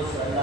Welcome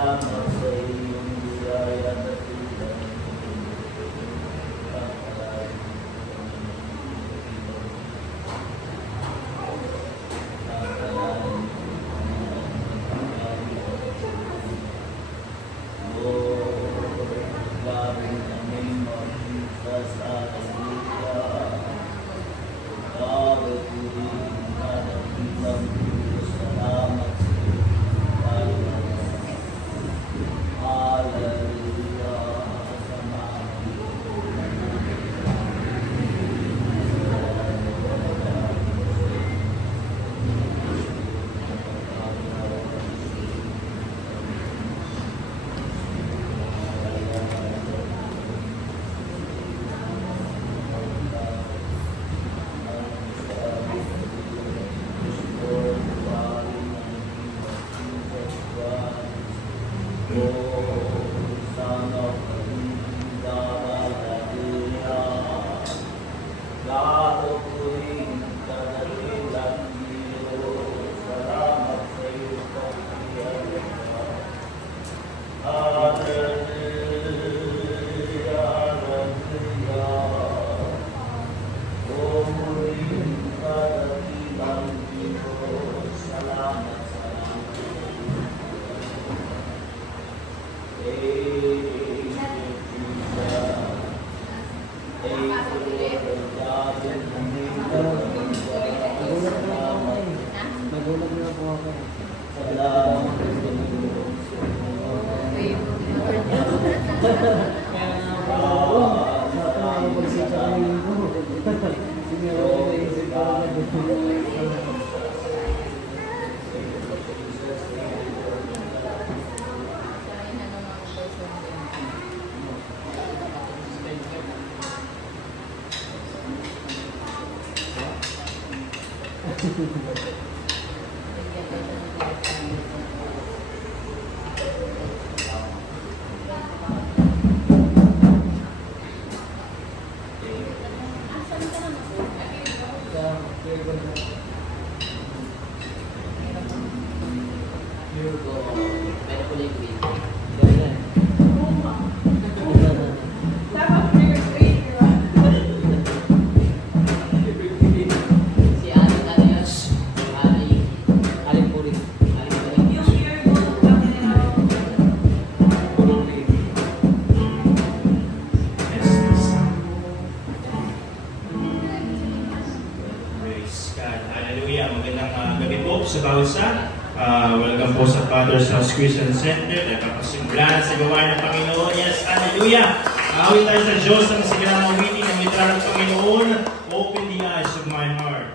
po sa Father's House Christian Center. Nagpapasimula sa gawain ng Panginoon. Yes, hallelujah! Awit tayo sa Diyos ang sigalang awitin ng mitran ng Panginoon. Open the eyes of my heart.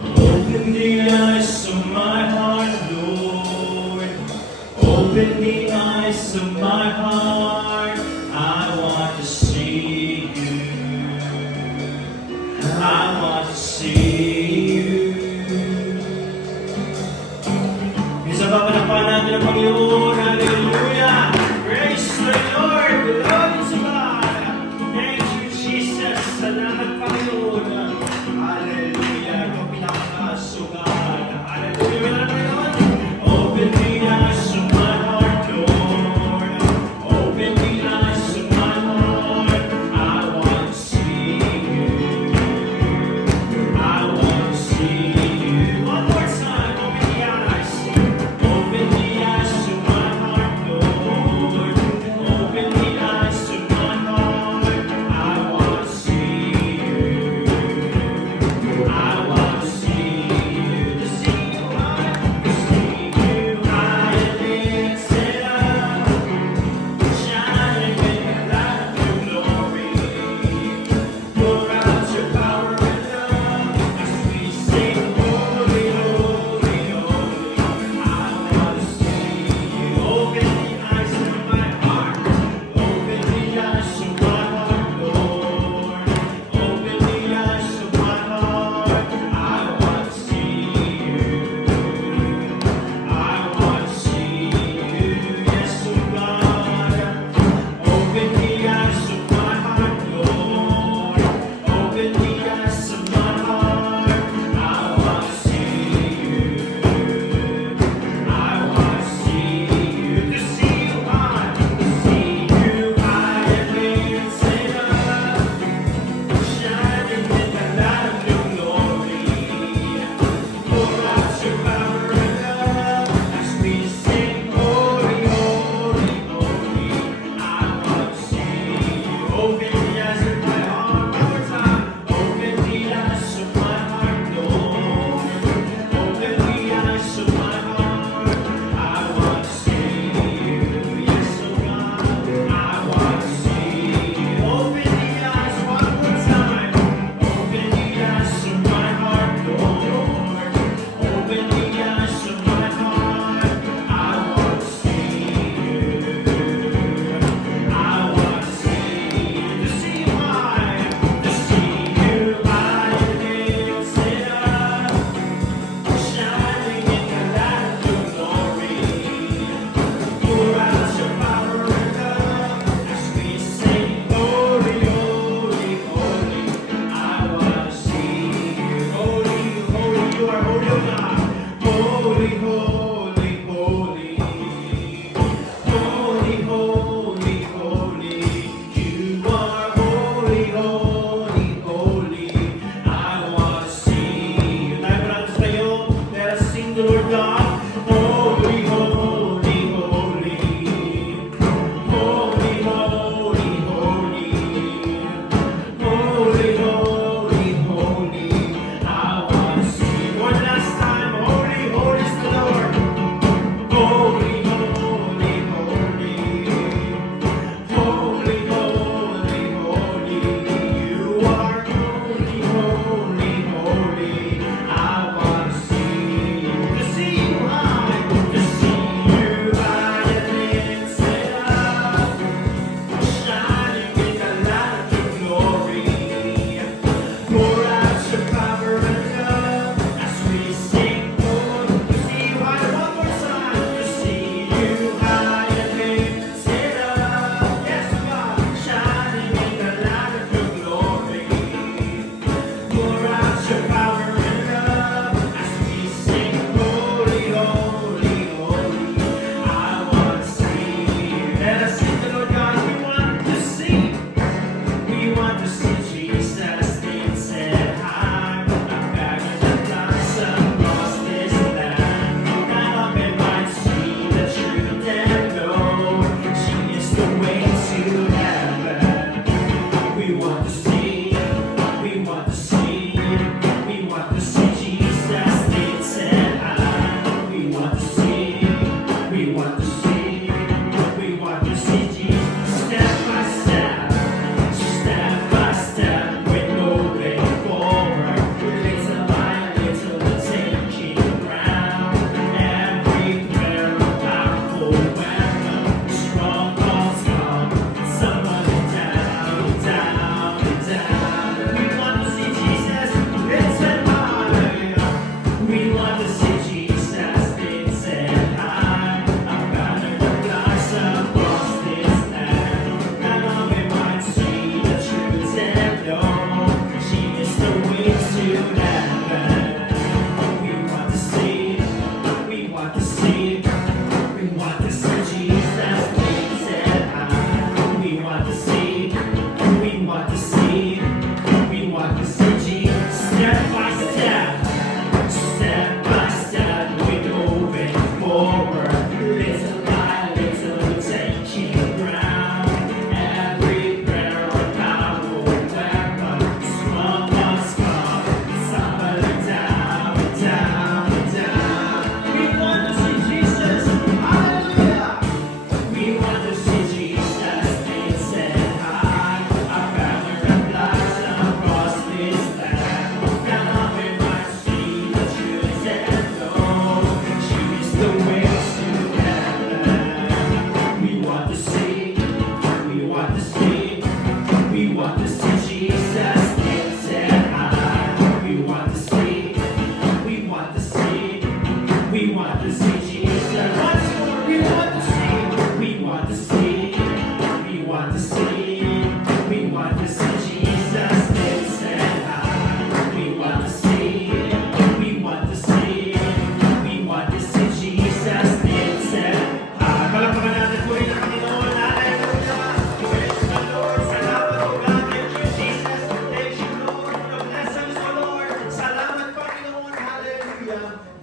Open the eyes of my heart, Lord. Open the eyes of my heart. I want to see you. I want to see you. Pagpapanapan natin ang Panginoon. Hallelujah! Praise the Lord! Glory to God! Thank you, Jesus! Salamat, Panginoon! Hallelujah! Ito pinakasugan. Hallelujah! Wala na Panginoon! Open the eyes of my heart, Lord. Open the eyes of my heart. I want to see you. I want to see you. One more time. Open the eyes. Open the eyes of my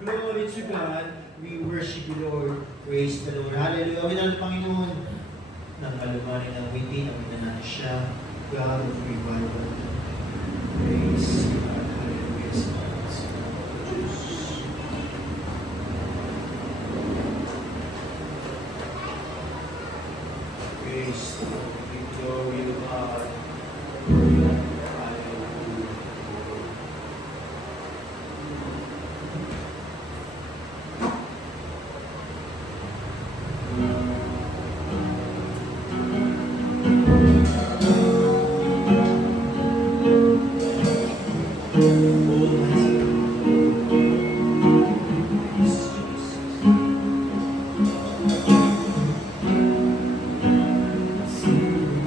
Glory to God. We worship you, Lord. Praise the Lord. Hallelujah. Amin ang Panginoon. Nang alumanin ng witi, amin na natin siya. God of revival. Praise God. Hallelujah. Praise the Lord. Glory to God. Hallelujah.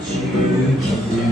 You can do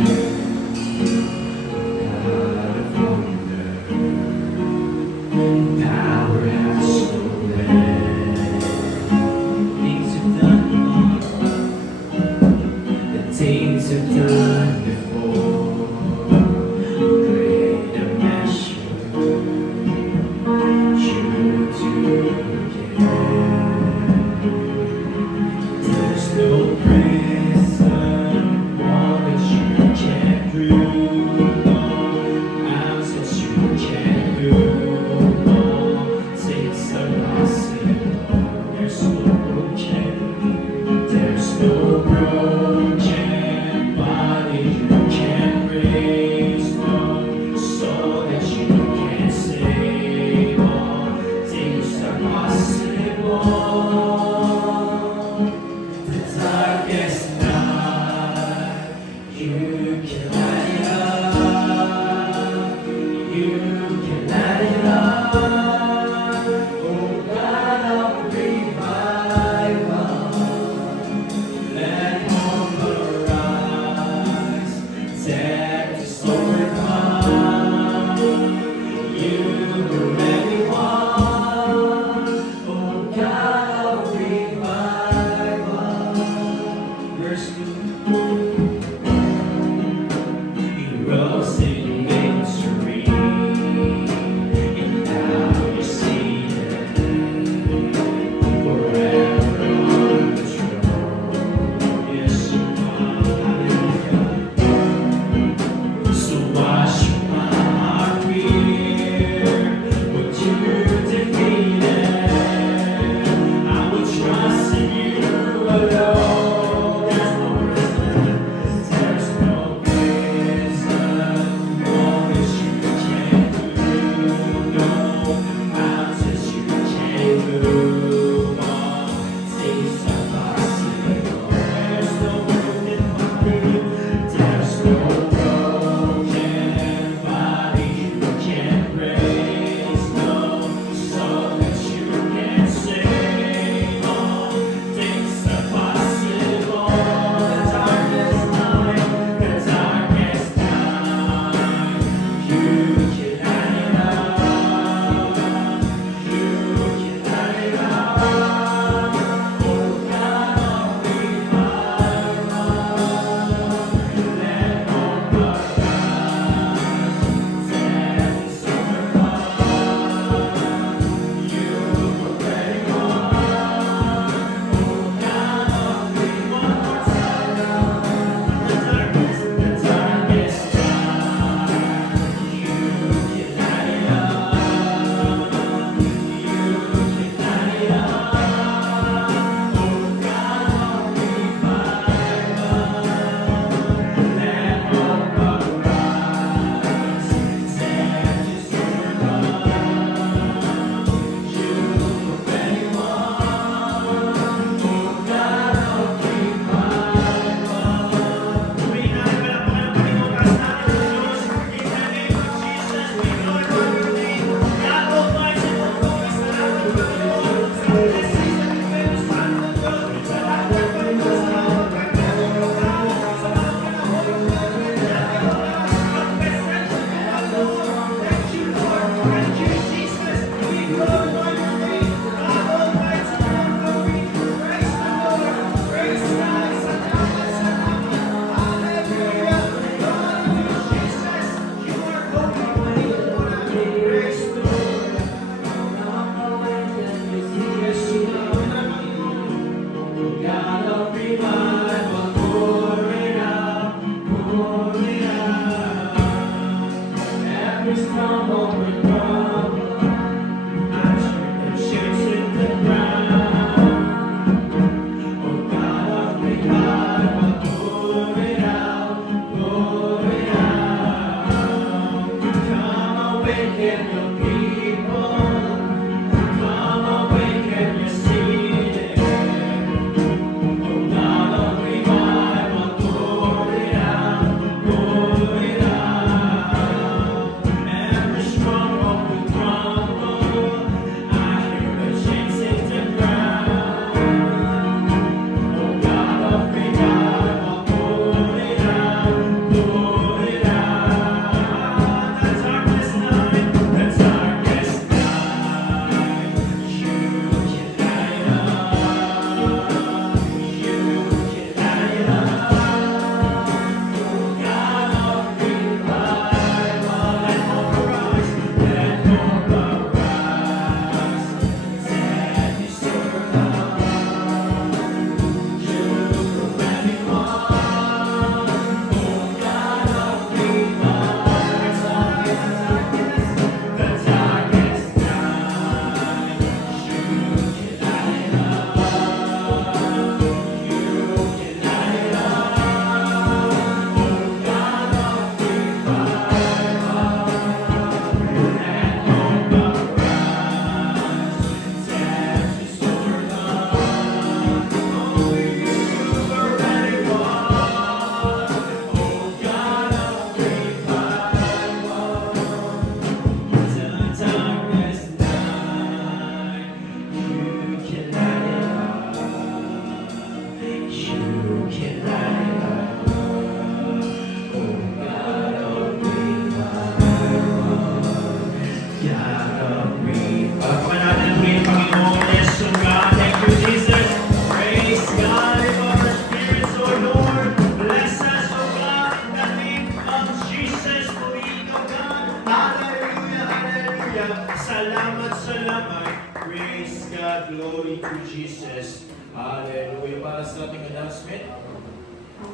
Hallelujah. Glory to Jesus. Hallelujah. Para sa ating announcement,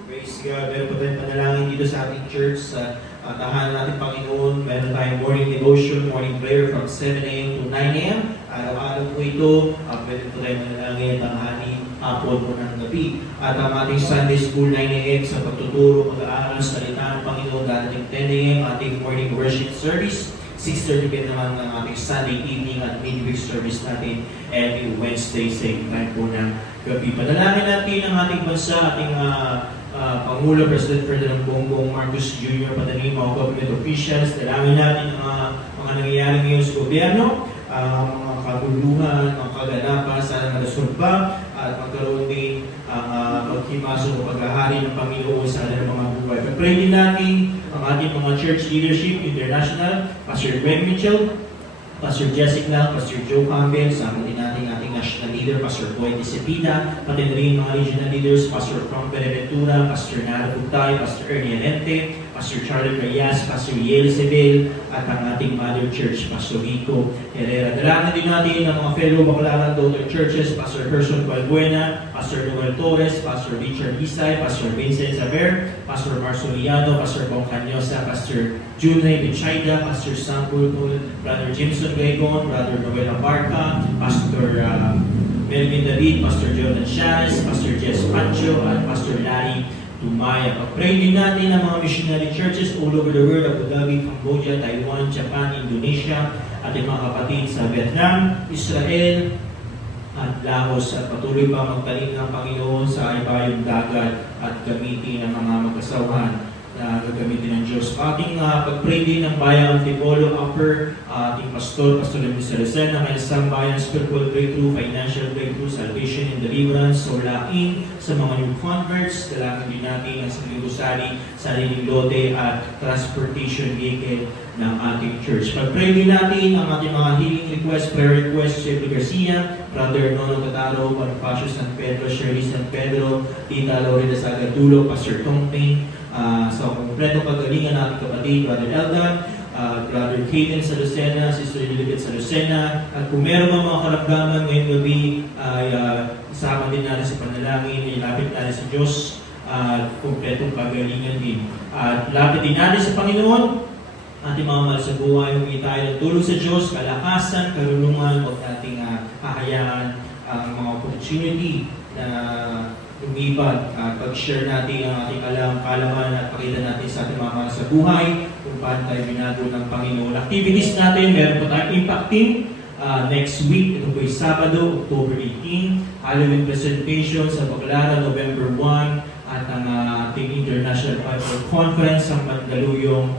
praise God. Meron po tayong panalangin dito sa ating church sa tahanan natin Panginoon. Meron tayong morning devotion, morning prayer from 7 a.m. to 9 a.m. Araw-araw po ito. Pwede po tayong panalangin, tanghali, hapon po ng gabi. At ang ating Sunday School 9 a.m. sa pagtuturo, pag-aaral, salita ng Panginoon. Darating 10 a.m. ating morning worship service. 6:30 p.m. naman ang ating Sunday evening at midweek service natin every Wednesday, same time po ng gabi. Panalangin natin ang ating bansa, ating Pangulo, President Bongbong Marcos Jr., patanin mga government officials. Dalangin natin ang mga nangyayari ngayon sa gobyerno, mga kaguluhan, mga kaganapan, sana malasod pa at magkaroon din ang paghimasok o paghahari ng Panginoon sa kanilang mga buhay. Pag-pray din natin ang ating mga church leadership international, Pastor Greg Mitchell, Pastor Jessica, Pastor Joe Campbell, sama din natin ating national leader, Pastor Boy Disipina, pati na rin mga regional leaders, Pastor Frank Beneventura, Pastor Nara Bugtay, Pastor Ernie Alente, Pastor Charlie Reyes, Pastor Yel Sebel, at ang ating Mother Church, Pastor Rico Herrera. Dalangin din natin ang mga fellow Baclaran Daughter Churches, Pastor Gerson Balbuena, Pastor Noel Torres, Pastor Richard Isay, Pastor Vincent Saber, Pastor Marceliano, Pastor Bong Canyosa, Pastor Junay Bichayda, Pastor Sam Pulpul, Brother Jimson Gregon, Brother Noel Abarca, Pastor Melvin David, Pastor Jordan Shares, Pastor Jess Pancho, at Pastor Larry Tumaya. Pag-pray din natin ang mga missionary churches all over the world, Abu Dhabi, Cambodia, Taiwan, Japan, Indonesia, at yung mga kapatid sa Vietnam, Israel, at Laos, at patuloy pa magtanim ng Panginoon sa ibayong dagat at gamitin ang mga magkasawahan na gagamitin ng Diyos. Ating pag-pray din ng Bayang Antipolo Upper, ating Pastor Luis Lucena, kaya sa Bayan Spiritual Breakthrough, Financial Breakthrough, Salvation and Deliverance, Solain, sa mga new converts, dalangin din natin ang Sanggol Rosary, sariling lote at transportation vehicle ng ating church. Pag-pray din natin ang ating mga healing request, prayer request, Jeffrey Garcia, Brother Nono Tataro, Bonifacio San Pedro, Shirley San Pedro, Tita Lorena Sagatulo, Pastor Tong Ping, sa kompletong pagalingan natin kapatid, Brother Eldan, Brother Caden sa Lucena, Sister Lilibet sa Lucena, at kung meron mga karamdaman ngayong gabi ay isama din natin sa panalangin, ilapit natin sa Diyos, kompletong pagalingan din. At lapit din natin sa Panginoon, ating mga mahal sa buhay, humingi tayo ng tulong sa Diyos, kalakasan, karunungan, huwag nating hahayaan ang mga opportunity na lumipad at pag-share natin ang ating kaalaman at pakita natin sa ating mga mahal sa buhay kung paano tayo binago ng Panginoon. Activities natin, meron po tayong impact team next week. Ito po ay Sabado, October 18. Halloween presentation sa Baclaran, November 1. At ang ating International Bible Conference sa Mandaluyong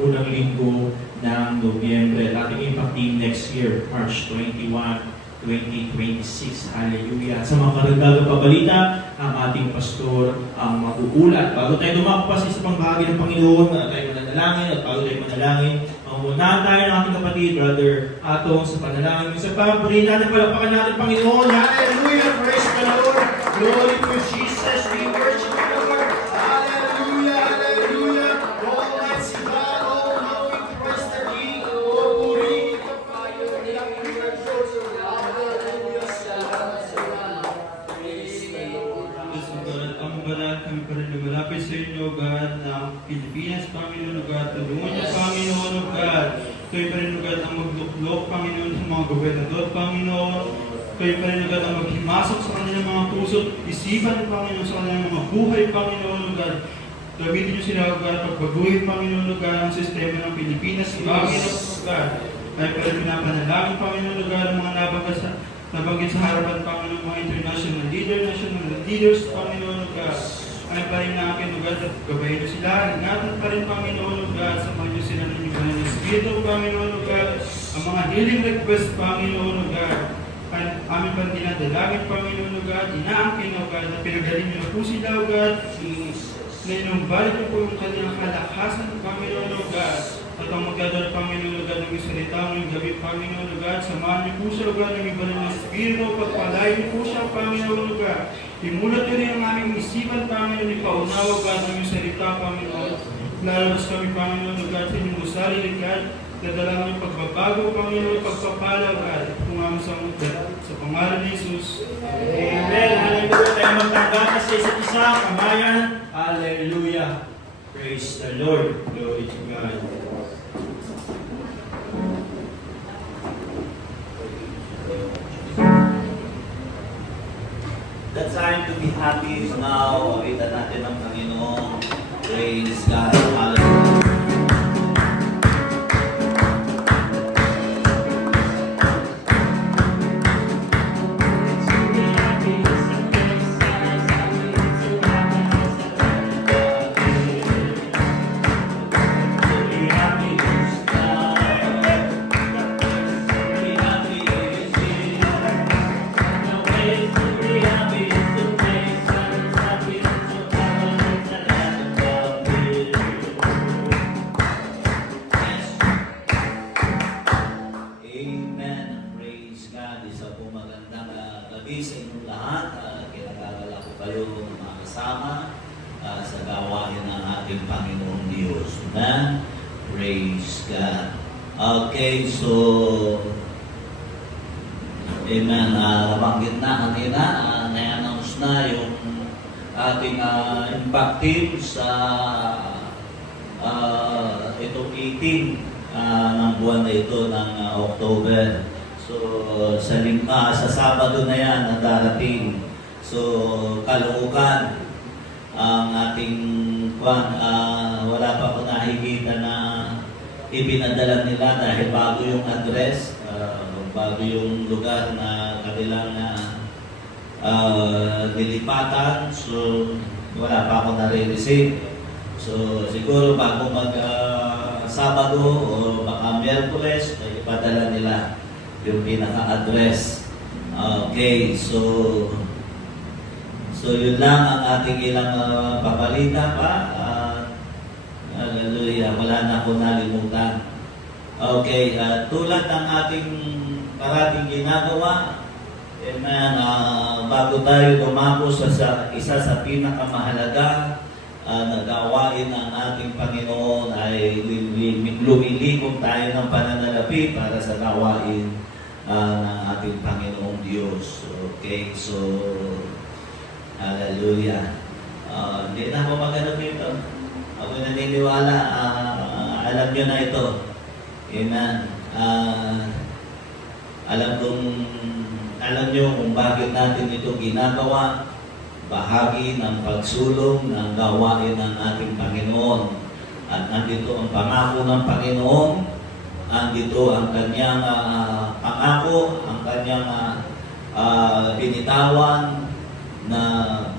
unang linggo ng Nobyembre. At ating impact team next year, March 21. 2026. Hallelujah. Sa mga karagdagang pabalita, ang ating pastor ang mag-uulat. Bago tayo dumakpas sa pangbahagi ng Panginoon, tayo mananalangin at bago tayo manalangin, unahan tayo ng ating kapatid, Brother Atong, sa panalangin. Sa pagpurihin natin, palapakan natin Panginoon. Hallelujah. Praise the Lord. Glory to Jesus. We worship the Lord. Hallelujah. Hallelujah. Almighty God, all-knowing Christ the King. Purihin ka tayo. Ilang universos. Kami pa rin lumalapit sa inyo, God, na Pilipinas, Panginoon, God, tulungan niyo, Panginoon, God. Kayo pa rin, God, ang magluklok, Panginoon, sa mga gobernador, Panginoon. Kayo pa rin, God, ang maghimasok sa kanilang mga puso, isipan, Panginoon, sa kanilang mga buhay, Panginoon, God. Gamitin niyo sila, God, pagbaguhin, Panginoon, God, ang sistema ng Pilipinas, Panginoon, God. Kayo pa rin pinapanalangin, Panginoon, God, ang mga nabanggit sa harapan, Panginoon, mga international leaders, Panginoon, God. Ay pa rin na akin, God, at gabayin niyo sila. Ingatan pa rin, Panginoon, God, samahan niyo sila ng inyong Espiritu, Panginoon, God. Ang mga healing request, Panginoon, God. Amin pa rin dinadalangin, Panginoon, God. Inaangkin, God, na pinagaling niyo po sila, God. Na inumbalik niyo po yung kanilang kalakasan, Panginoon, God. At ang magdadala, Panginoon, God, ng isalita ngayong gabi, Panginoon, God. Samahan niyo po siya, God, ng iba ng Espiritu. Pagpalain niyo po siya, Panginoon, God. Imulat niyo rin ang aming isipan, Panginoon, ipaunawa, God, ng iyong salita, Panginoon. Lalabas kami, Panginoon, God, sa inyong sarili, God. Dadala ng pagbabago, Panginoon, pagpapala, God. Kung sa pangalan ni Jesus. Amen. Hallelujah. Tayo magtanggatas sa isa't isa. Kamayan. Hallelujah. Praise the Lord. Glory to God. The time to be happy is now. Awitan natin ang Panginoon. Praise God. Hallelujah. Amen. Praise God. Isa po magandang gabi sa inyong lahat. Kinagagala ko kayo makasama sa gawain ng ating Panginoong Diyos. Amen. Praise God. Okay, so amen. Nabanggit na kanina, na-announce na yung ating impact team sa itong 18 ng buwan na ito ng October. So sa Sabado na yan na darating. So Caloocan ang ating wala pa po nakikita na ipinadala nila dahil bago yung address, bago yung lugar na kanilang nilipatan. So wala pa ako nare-receive. So siguro bago Sabado o baka Miyerkules, ay ipadala nila yung pinaka-address. Okay, so yun lang ang ating ilang papalita pa. Hallelujah, wala na ako nalimutan. Okay, tulad ng ating parating ginagawa, amen, bago tayo dumako sa isa sa pinakamahalaga na gawain ng ating Panginoon ay lumilikom tayo ng pananalapi para sa gawain ng ating Panginoong Diyos. Okay, so hallelujah. Hindi na ako magano dito. Ako naniniwala, alam nyo na ito. Amen. Alam nyo kung bakit natin ito ginagawa. Bahagi ng pagsulong ng gawain ng ating Panginoon. At nandito ang pangako ng Panginoon, nandito ang kanyang pangako, ang kanyang binitawan na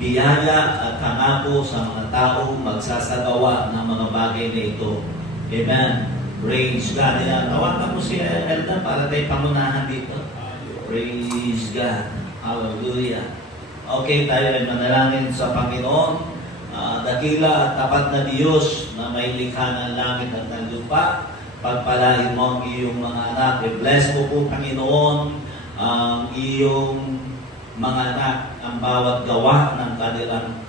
biyaya at pangako sa mga tao magsasagawa ng mga bagay na ito. Amen. Praise God. Tawagan mo si Elda para tayo pangunahan dito. Praise God. Hallelujah. Okay, tayo ay manalangin sa Panginoon. Dakila at tapat na Diyos na may likha ng langit at ng lupa. Pagpalain mo ang iyong mga anak. I-bless mo po, Panginoon, ang iyong mga anak. Ang bawat gawa ng kanilang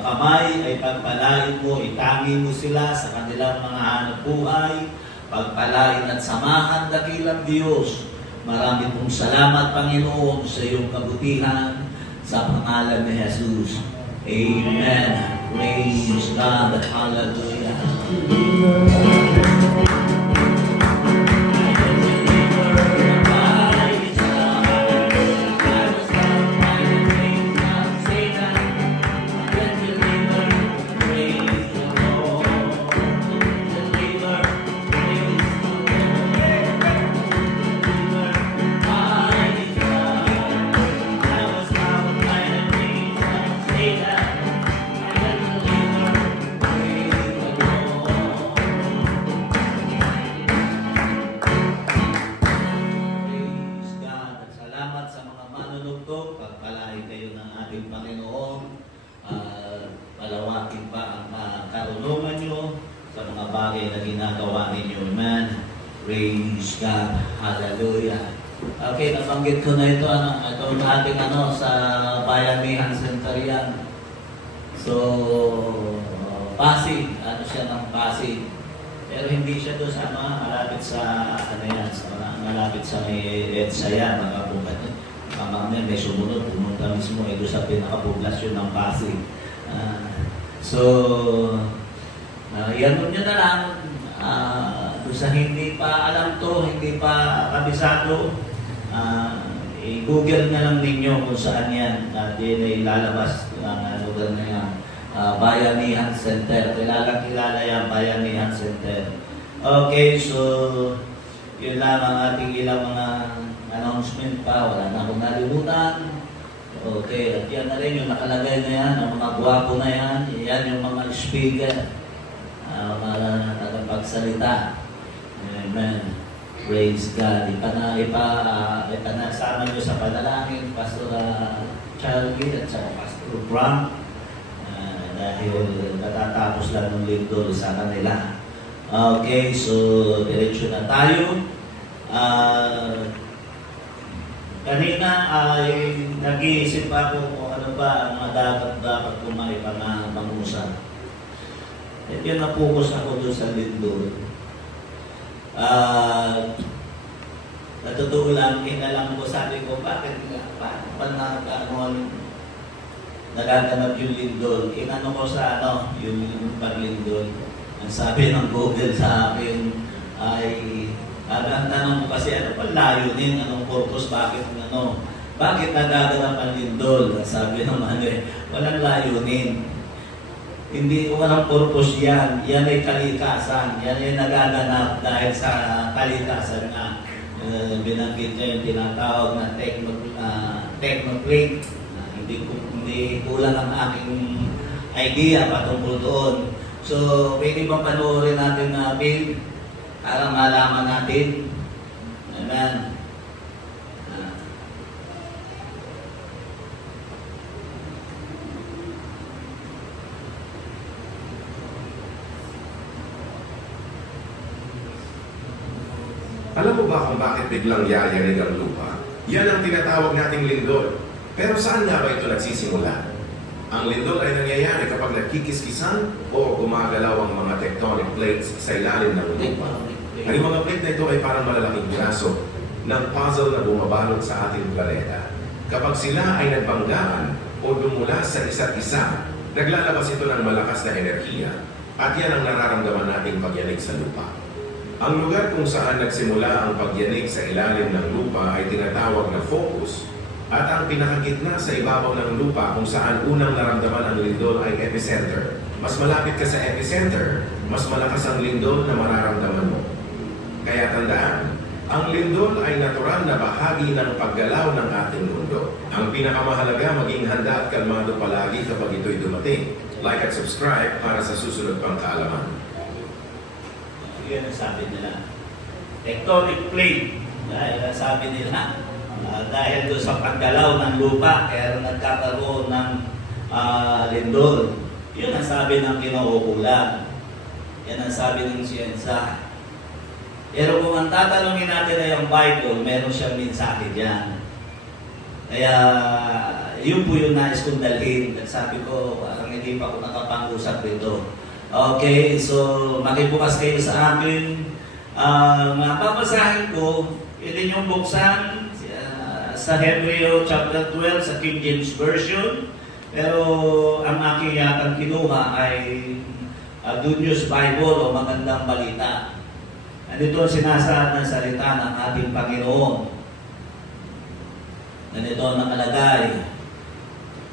kamay ay pagpalain mo, itangin mo sila sa kanilang mga hanap buhay. Pagpalain at samahan, dakilang Diyos. Marami pong salamat, Panginoon, sa iyong kabutihan. Sa pangalan ni Jesus. Amen. Praise God. Hallelujah. Praise God. Hallelujah. Okay, nabanggit ko na ito, ito ating sa Bayanihan Center yan. So, Pasig, siya ng Pasig. Pero hindi siya doon sa malapit sa, malapit sa may EDSA yan, mga bukat. baka mamaya may sumunod, pumunta mismo doon sa pinakapoblasyon ng Pasig. So, yan nyo na lang. Doon sa hindi pa alam to, hindi pa kabisado, i-google na lang ninyo kung saan yan. At yun ay lalabas ng lugar na yan. Bayanihan Center. Kilala yan, Bayanihan Center. Okay, so yun lang ang ating ilang mga announcement pa. Wala na akong nalimutan. Okay, at yan na rin yung nakalagay na yan, ang mga gwapo na yan. Yan yung mga speaker. Mga tagapagsalita. Amen. Praise God. Ipanasama nyo sa panalangin, Pastor Charlie at saka Pastor Frank. Dahil natatapos lang ng linggo sa kanila. Okay, so diretso na tayo. Kanina ay nag-iisip ako kung ano ba ang dapat kong maipang-usap. At yun, na-focus ako doon sa linggo. Natutuwa lang, inalam ko, sabi ko, bakit nagaganap yung lindol? Inano ko sa yung paglindol. Ang sabi ng Google sa akin ay, ang tanong ko kasi, ano pa layunin, anong purpose, bakit nagaganap ang lindol? Ang sabi naman walang layunin. Hindi, walang purpose yan. Yan ay kalikasan. Yan ay nagaganap dahil sa kalikasan na binanggit niya yung tinatawag na technoplate. Hindi kulang ang aking idea patungkol doon. So, pwede bang panoorin natin na film para malaman natin? Amen. Alam mo ba kung bakit biglang yayanig ang lupa? Yan ang tinatawag nating lindol. Pero saan nga ba ito nagsisimula? Ang lindol ay nangyayari kapag nagkikiskisan o gumagalaw ang mga tectonic plates sa ilalim ng lupa. Ang mga plate na ito ay parang malalaking braso ng puzzle na bumabalot sa ating planeta. Kapag sila ay nagbanggaan o dumula sa isa't isa, naglalabas ito ng malakas na enerhiya at yan ang nararamdaman nating pagyanig sa lupa. Ang lugar kung saan nagsimula ang pagyanig sa ilalim ng lupa ay tinatawag na focus at ang pinakagitna sa ibabaw ng lupa kung saan unang naramdaman ang lindol ay epicenter. Mas malapit ka sa epicenter, mas malakas ang lindol na mararamdaman mo. Kaya tandaan, ang lindol ay natural na bahagi ng paggalaw ng ating mundo. Ang pinakamahalaga maging handa at kalmado palagi kapag ito'y dumating. Like at subscribe para sa susunod pang kaalaman. Yan ang sabi nila. Tectonic plate. Dahil ang sabi nila, dahil doon sa paggalaw ng lupa, kaya nagkakaroon ng lindol. Yun ang sabi ng kinauukulan. Yan ang sabi ng siyensya. Pero kung ang tatanungin natin ay ang Bible, meron siyang mensahe dyan. Kaya, yun po yung nais kong dalhin. Sabi ko, parang hindi pa ako nakapang-usap dito. Okay, so makibukas kayo sa akin. Mapapasahin ko, ito yung buksan sa Hebreo chapter 12 sa King James Version. Pero ang aking yatang kinuha ay Good News Bible o Magandang Balita. Nandito sinasaad ng salita ng ating Panginoon. Nandito nakalagay.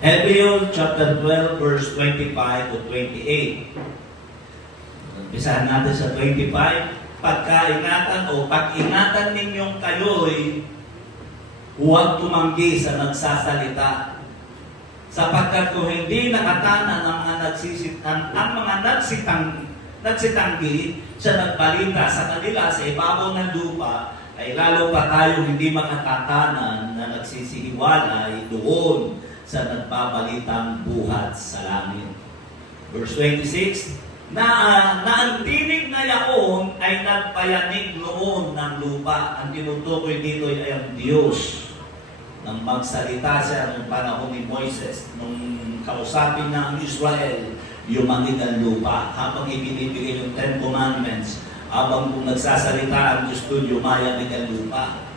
Hebreo chapter 12 verse 25 to 28. Umpisahan natin sa 25. Pagkaingatan o pag-ingatan ninyong kayo'y huwag tumanggi sa nagsasalita. Sapagkat kung hindi nakatanan ang mga nagsitanggi sa nagbalita sa kanila sa ibabaw ng lupa, ay lalo pa tayo hindi makatatanan na nagsisihiwalay doon sa nagbabalitang buhat sa langit. Verse 26, na ang tinig na yaon ay nagpayanig noon ng lupa. Ang tinutukoy dito ay ang Diyos. Nang magsalita siya noong panahon ni Moises, nung kausapin na ang Israel, yumangin ang lupa. Habang ibinibigay yung 10 Commandments, habang kung nagsasalita ang Diyos doon, yumayanig ang lupa.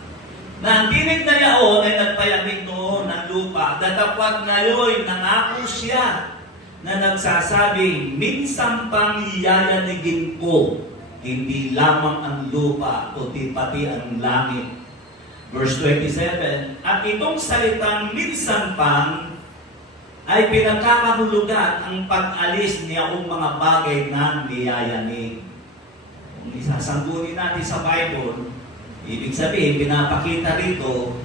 Na ang tinig na yaon ay nagpayamig noon ng lupa, datapwat ngayon nangako siya na nagsasabing, minsan pang iyayanigin ko, hindi lamang ang lupa, kundi pati ang langit. Verse 27, at itong salitang minsan pang ay pinagkakahulugan ang pag-alis niya ang mga bagay na niyayanig. Kung isasanggunin natin sa Bible, ibig sabihin, pinapakita rito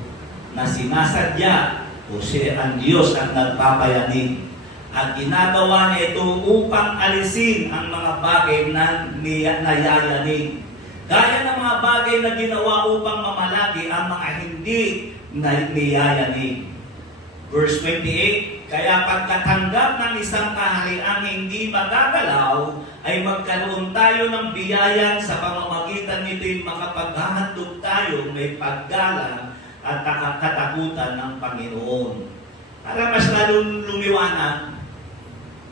na sinasadya o siya ang Diyos ang nagpapayanig. At ginagawa niya ito upang alisin ang mga bagay na nayayanig. Gaya ng mga bagay na ginawa upang mamalagi ang mga hindi na niyayanig. Verse 28, kaya pagkatanggap ng isang kahariang hindi magagalaw, ay magkaroon tayo ng biyayan sa pamamagitan nito'y makapaghahandog tayo may paggalang at katakutan ng Panginoon. Para mas lalong lumiwanag,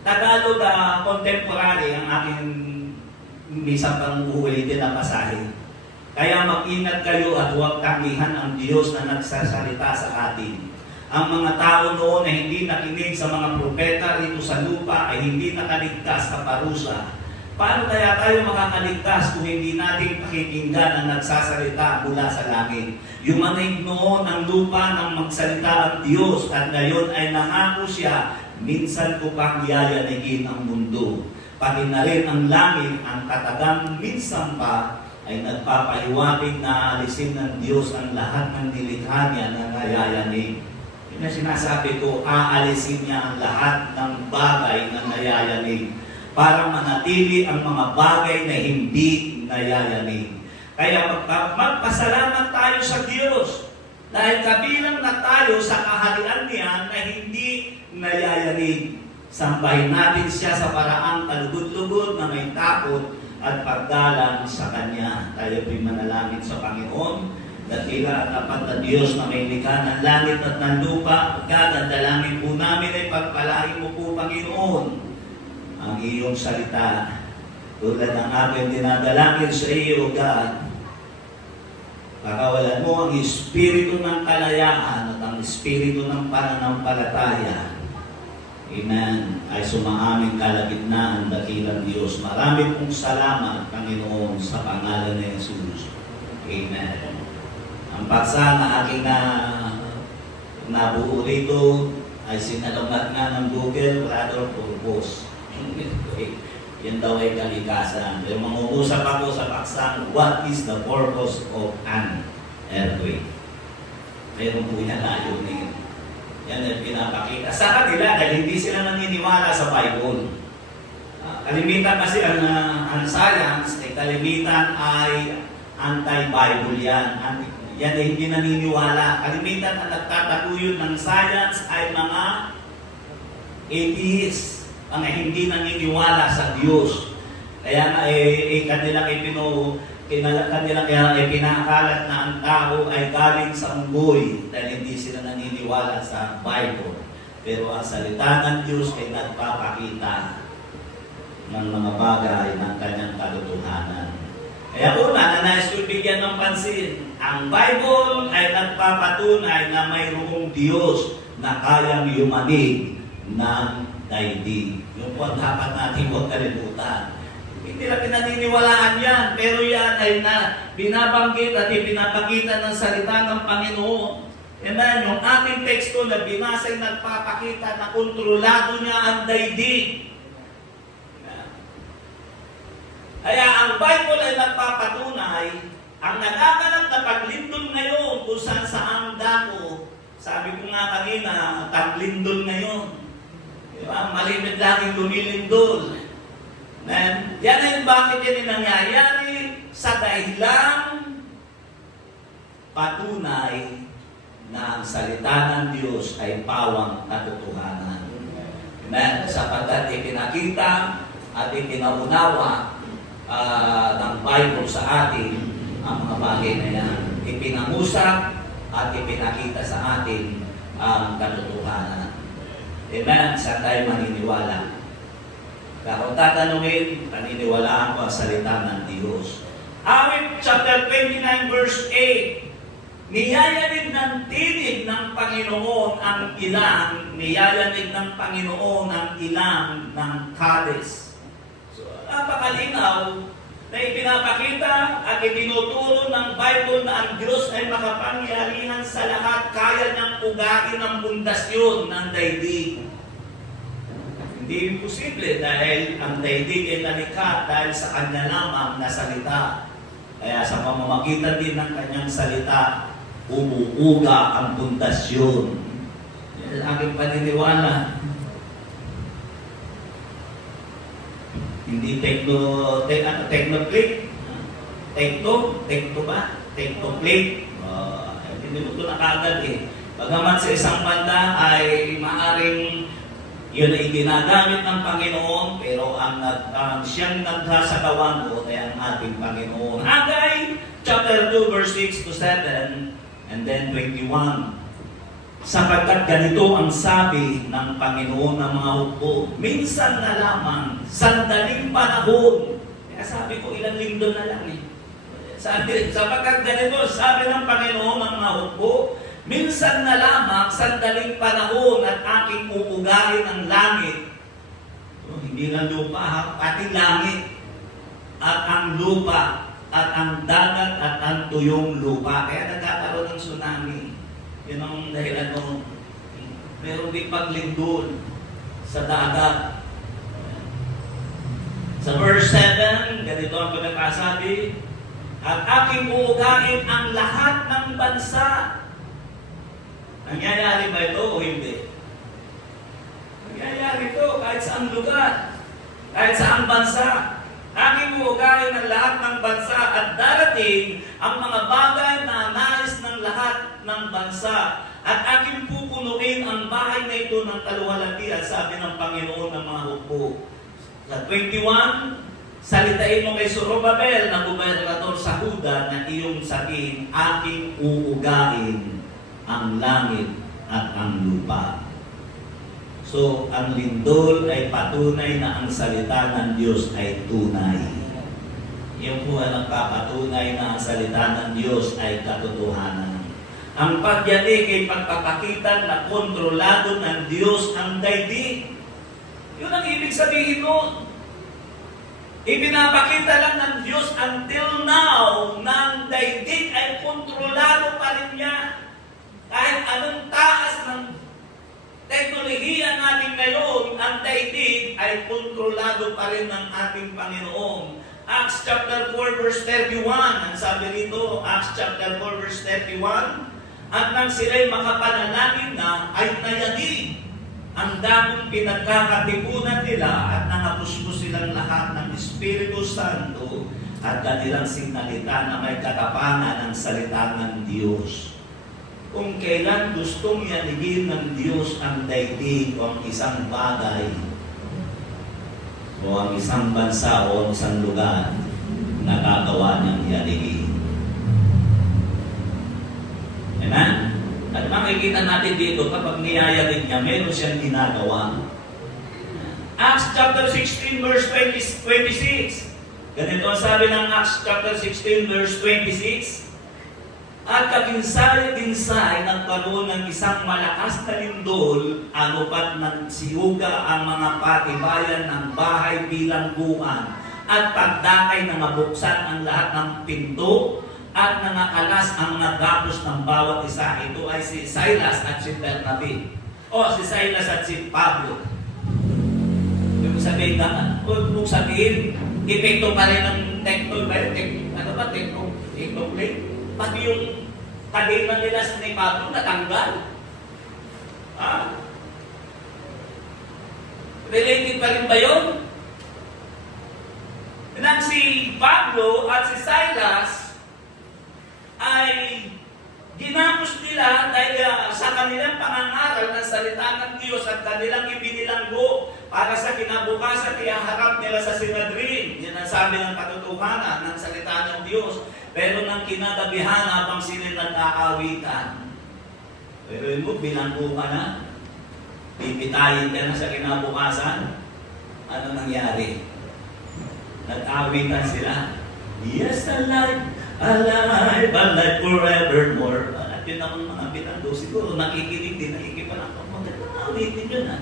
Tagalog contemporary ang aking minsan pang uulitin na pasahe. Kaya mag-ingat kayo at huwag tanggihan ang Diyos na nagsasalita sa atin. Ang mga tao noon na hindi nakinig sa mga propeta rito sa lupa ay hindi nakaligtas sa parusa. Paano kaya tayo makakaligtas kung hindi natin pakikinggan ang nagsasalita mula sa langit? Yumanig noon ang lupa ng magsalita ang Diyos at ngayon ay nangako siya, minsan ko pang yayanigin ang mundo. Pati na rin ang langit, ang katagang minsan pa ay nagpapahiwatig na alisin ng Diyos ang lahat ng nilikha niya na nayayanig. Yun na sinasabi ko, aalisin niya ang lahat ng bagay na nayayanig para manatili ang mga bagay na hindi nayayanig. Kaya magpasalamat tayo sa Diyos dahil kabilang na tayo sa kaharian niya na hindi nayayanig. Sambahin natin siya sa paraang kalugod-lugod na may takot at paggalang sa Kanya. Tayo po'y manalangin sa Panginoon. Dakila at tapat na Diyos na may likha ng langit at ng lupa. God, ang dalangin po namin ay pagpalain mo po, Panginoon, ang iyong salita. Tulad ng aking dinadalangin sa iyo, God, pakawalan mo ang espiritu ng kalayaan at ang espiritu ng pananampalataya. Amen. Ay sumaaming kalagitnaan, dakilang Diyos. Marami pong salamat, Panginoon, sa pangalan ni Jesus. Amen. Ang paksa na aking nabuo rito ay sinalungat nga ng Google, rather purpose. Yan daw ay kalikasan. Pero mangungusap ako sa paksang, what is the purpose of an earthquake? Meron po yan layunin. Yan ay pinapakita sa kanila dahil hindi sila naniniwala sa Bible. Kalimitan kasi ang science, kalimitan ay anti-Bible yan. Yan ay hindi naniniwala. Kalimitan ang nagtataguyod ng science ay mga atheists, mga hindi naniniwala sa Diyos. Kaya nga kanilang pinakalat na ang tao ay galing sa unggoy dahil hindi sila naniniwala sa Bible. Pero ang salita ng Diyos ay nagpapakita ng mga bagay ng kanyang katotohanan. Kaya una, nais ko bigyan ng pansin, ang Bible ay nagpapatunay na mayroong Diyos na kayang yumanig ng daigdig. Yung po ang dapat natin huwag kalimutan. Hindi na pinaniniwalaan yan, pero yan ay binabanggit at ipinapakita ng salita ng Panginoon. Amen. Yung ating teksto na binasa ay nagpapakita na kontrolado niya ang daigdig. Kaya ang Bible ay nagpapatunay, ang nagaganap na paglindol ngayon kung saan saang dako, sabi ko nga kanina, taglindol ngayon. Diba? Malimit laging lumilindol. Yan ay bakit yan nangyayari sa dahilan patunay na ang salita ng Diyos ay pawang katotohanan. Amen. Sapagkat ipinakita at ipinaunawa ng Bible sa atin ang mga bagay na yan. Ipinangusap at ipinakita sa atin ang katotohanan. Amen. Saan tayo maniniwala? Kaya kung tatanungin, paniniwalaan ko ang salita ng Diyos. Awit chapter 29 verse 8. Niyayanig ng tinig ng Panginoon ang ilang, niyayanig ng Panginoon ang ilang ng Kades. So, napakalinaw na ipinapakita at itinuturo ng Bible na ang Diyos ay makapangyarihan sa lahat, kaya niyang ugain ang pundasyon ng daigdig. Hindi imposible dahil ang daigdig ay nalikha dahil sa Kanya lamang na salita. Kaya sa pamamagitan din ng Kanyang salita, umuuga ang pundasyon. Yan ang aking paniniwala. Hindi techno-click. Techno ba? Techno-click. Hindi mo ito nakagad eh. Bagamat sa isang banda ay maaring yun ay ginagamit ng Panginoon, pero ang siyang nagsasagawan ko ay ang ating Panginoon. Hagay, chapter 2, verse 6 to 7, and then 21. Sapagkat ganito ang sabi ng Panginoon ng mga hukbo, minsan na lamang, sandaling panahon. Kaya sabi ko, ilang linggo na lang eh. Sapagkat ganito, sabi ng Panginoon ng mga hukbo, minsan na lamang, sandaling panahon at aking uugahin ang langit. Hindi lang lupa, ha? Pati langit at ang lupa at ang dagat at ang tuyong lupa. Kaya nagkakaroon ng tsunami. Yun ang dahilan nung meron din paglindol sa dagat. Sa verse 7, ganito ang pagkakasabi, at aking uugahin ang lahat ng bansa. Nangyayari ba ito o hindi? Nangyayari ito kahit saang lugar, kahit saang bansa. Aking uugahin ang lahat ng bansa at darating ang mga bagay na nais ng lahat ng bansa. At aking pupunuin ang bahay na ito ng kaluwalhatian, sabi ng Panginoon ng mga hukbo. Sa 21, salitain mo kay Zorobabel na gobernador sa Huda na iyong sabihin, aking uugahin ang langit at ang lupa. So, ang lindol ay patunay na ang salita ng Diyos ay tunay. Yung po ang nagpapatunay na ang salita ng Diyos ay katotohanan. Ang pagyanig ay pagpapakita na kontrolado ng Diyos ang daigdig. Yun ang ibig sabihin nun. Ipinapakita lang ng Diyos until now na ang daigdig ay kontrolado pa rin niya. Kahit anong taas ng teknolohiya natin ngayon, ang daigdig ay kontrolado pa rin ng ating Panginoon. Acts chapter 4 verse 31, ang sabi rito, Acts chapter 4 verse 31, at nang sila'y makapanalangin na, ay nayanig ang daming pinagkakatipunan nila at nangapuspos silang lahat ng Espiritu Santo at kanilang sinalita na may katapangan ng salita ng Diyos. Kung kailan gustong yanigin ng Diyos ang daigdig o ang isang bagay o ang isang bansa o ang isang lugar, nagagawa niyang yanigin. Amen? At makikita natin dito, kapag niyayanig niya, meron siyang ginagawa. Acts chapter 16 verse 26. Ganito ang sabi ng Acts chapter 16 verse 26. At kaginsay-ginsay nagkaroon ng isang malakas na lindol, anupat ng siyuga ang mga patibayan ng bahay bilangguan, at pagdakay na mabuksan ang lahat ng pinto, at nangakalas ang nagapos ng bawat isa. Ito ay si Silas at si Bernabe. O si Silas at si Pablo. Kung sabihin na, kung sabihin, epekto pa rin ng techno-plate. Pati yung kadena nila sa ni Pablo natanggal. Ha? Related pa rin ba yun? Nang si Pablo at si Silas ay ginapos nila dahil sa kanilang pangangaral ng salita ng Diyos at kanilang ibinilanggo para sa kinabukasan ihaharap nila sa Sinadrin. Yan ang sabi ng katotohanan ng salita ng Diyos. Pero nang kinagabihan habang sila nag-aawitan, pero mo, bilanggo ka na, pipitayin ka na sa kinabukasan, ano nangyari? Nag-aawitan sila. Yes, alive, alive forevermore. At yun naman mga binando, siguro nakikinig din, nakikipalang maganda na ulitin yun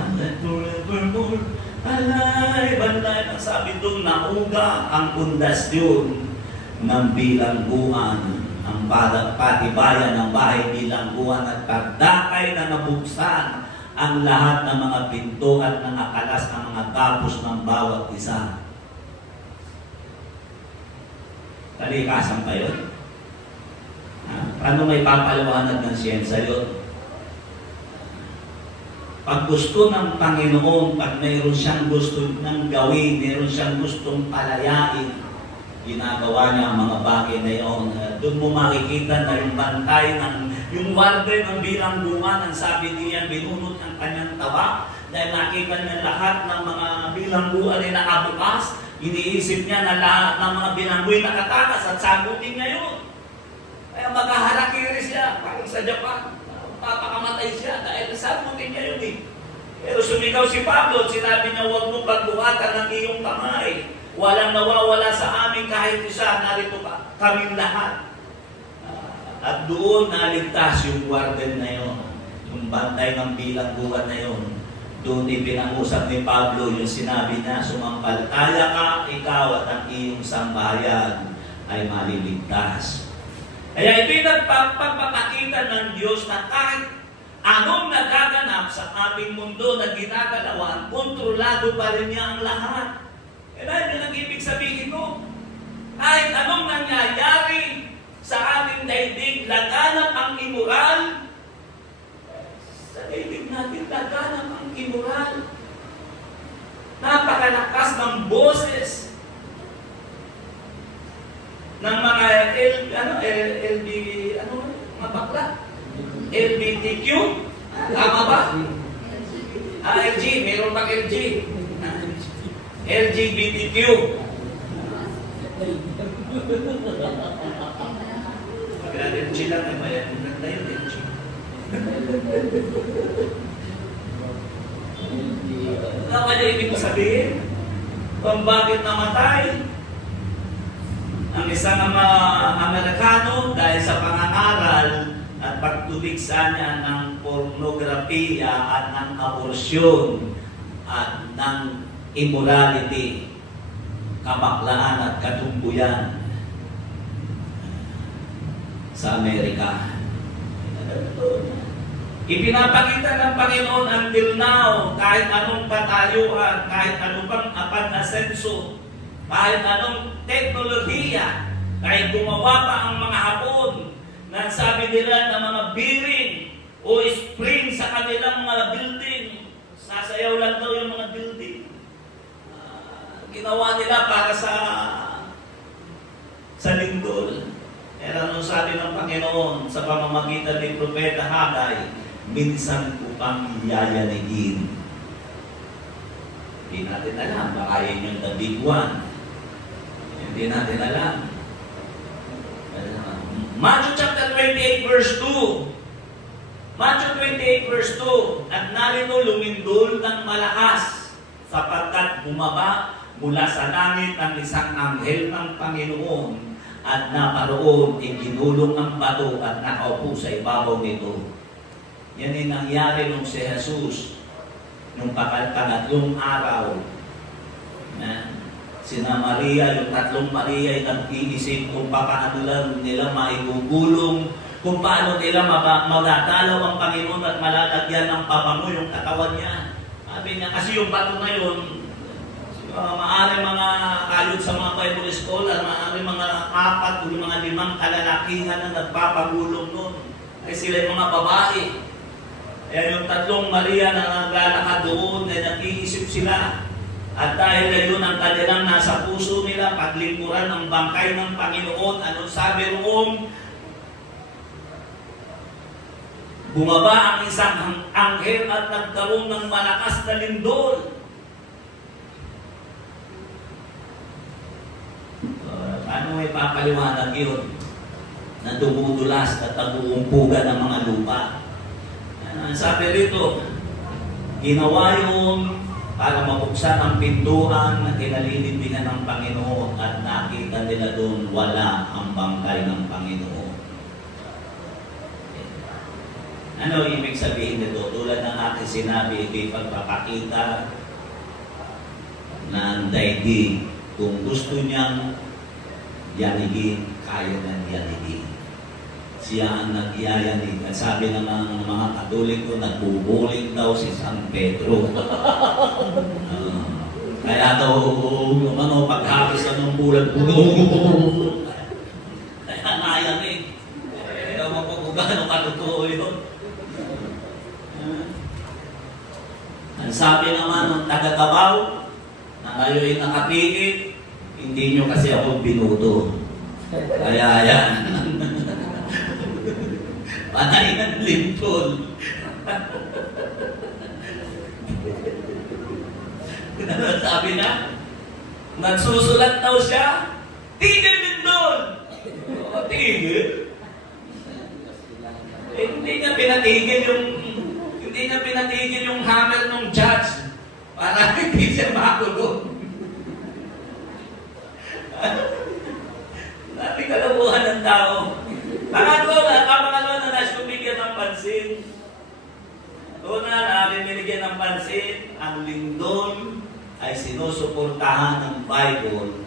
And then forevermore, alive, alive. Ang sabi doon, nauga ang pundasyon ng bilangguan, ang patibayan ng bahay bilangguan at pagdakay na nabuksan ang lahat ng mga pinto at nakakalas ng mga tapos ng bawat isa. Kalikasan pa yun? Paano may papaliwanag ng siyensya yun? Pag gusto ng Panginoon, pag mayroon siyang gusto ng gawin, mayroon siyang gustong palayain, ginagawa niya ang mga bagay na yun. Doon mo makikita na yung bantay yung warden ng bilangguan, ang sabi niya, binunot ang kanyang tawa dahil nakita niya lahat ng mga bilangguan ay nakabukas. Iniisip niya na lahat ng mga bilangguan nakatakas at sagutin niya yun. Kaya maghaharakiri siya, parang sa Japan. Papakamatay siya dahil sagutin niya yun eh. Pero sumigaw si Pablo at sinabi niya, huwag mo pagbuhatan ng iyong kamay. Walang nawawala sa amin kahit isa, narito kaming lahat. At doon naligtas yung warden na yun, yung bantay ng bilangguan na yun. Doon ipinangusap ni Pablo yung sinabi niya, sumampalataya ka, ikaw at ang iyong sambahayan ay maliligtas. Kaya ito'y nagpapakita ng Diyos na kahit anong nagaganap sa ating mundo na ginagalawan, kontrolado pa rin niya ang lahat. Kaya yun ang ibig sabihin ko. Kahit anong nangyayari sa ating daigdig, laganap ang immoral. Sa daigdig natin, laganap ang immoral. Napakalakas ng boses ng mga mga bakla? LGBTQ? Tama ba? LG, meron bang LG? LGBTQ. LG lang na ba yan? Maganda yun, LG. Ano kaya ibig sabihin? Kung bakit namatay ang isang Amerikano dahil sa pangangaral at pagtuliksa niya ng pornografiya at ng abortion at ng immorality, kabaklaan at katumbuyan sa Amerika. Ipinapakita ng Panginoon until now, kahit anong patayuan, kahit anong pang asenso, kahit anong teknolohiya, kahit gumawa pa ang mga Hapon, na sabi nila na mga bearing o spring sa kanilang mga building, sasayaw lang daw yung mga building. Ginawa nila para sa lindol. Pero anong sabi ng Panginoon sa pamamagitan ni Propeta Hagay, minsan ko pang yayanihin. Hindi natin alam, baka yun yung the big one. Hindi natin alam. Matthew chapter 28 verse 2. Matthew 28 verse 2. At narito lumindol ng malakas sapagkat bumaba mula sa langit ang isang anghel ng Panginoon at naparoon iginulong ang bato at nakaupo sa ibabaw nito. Yan ay nangyari nung si Jesus nung pangatlong araw na sina Maria, yung tatlong Maria ay nag-iisip kung paano lang nila maigugulong, kung paano nila magatalaw ang Panginoon at malalagyan ng pabango yung katawan niya. Sabi niya, kasi yung bato na yun, maaari mga kayod sa mga Bible scholar, maaari mga 4 o mga 5 kalalakihan na nagpapagulong nun. Ay sila yung mga babae. Kaya yung tatlong Maria na naglalakad doon, na nag-iisip sila. At dahil na yun ang kanilang nasa puso nila, paglingkuran ng bangkay ng Panginoon, anong sabi roon? Bumaba ang isang anghel at nagkaroon ng malakas na lindol. Paano may papaliwanag yun? Na dumudulas at naguumpugan ng mga lupa. Sabi rito, ginawa yun para mabuksan ang pintuan na kinalilibingan ng Panginoon at nakita nila doon wala ang bangkay ng Panginoon. Ano ibig sabihin nito? Tulad ng aking sinabi, ito'y pagpapakita ng daigdig. Kung gusto niyang yanigin, kaya nang yanigin. Siya ang nagyayanig. At sabi ng mga Katoliko, nagbubuling daw si San Pedro. Kaya daw, paghapis ng bulan, kaya nayanig. Ewan ko kung gano'ng katotoo yun. Ang sabi naman ng taga-Tabaw, na kayo'y nakapigit, hindi nyo kasi ako binuto. Kaya yan. Panay ng lintol. Sabi na, nagsusulat daw siya, tigil lintol! O, tigil? Hindi niya pinatigil yung hammer ng judge para hindi siya makulong. Napikalabuhan ng tao. Pangalawa na nais kong bigyan ng pansin. Una, namin binigyan ng pansin, ang lindol ay sinusuportahan ng Bible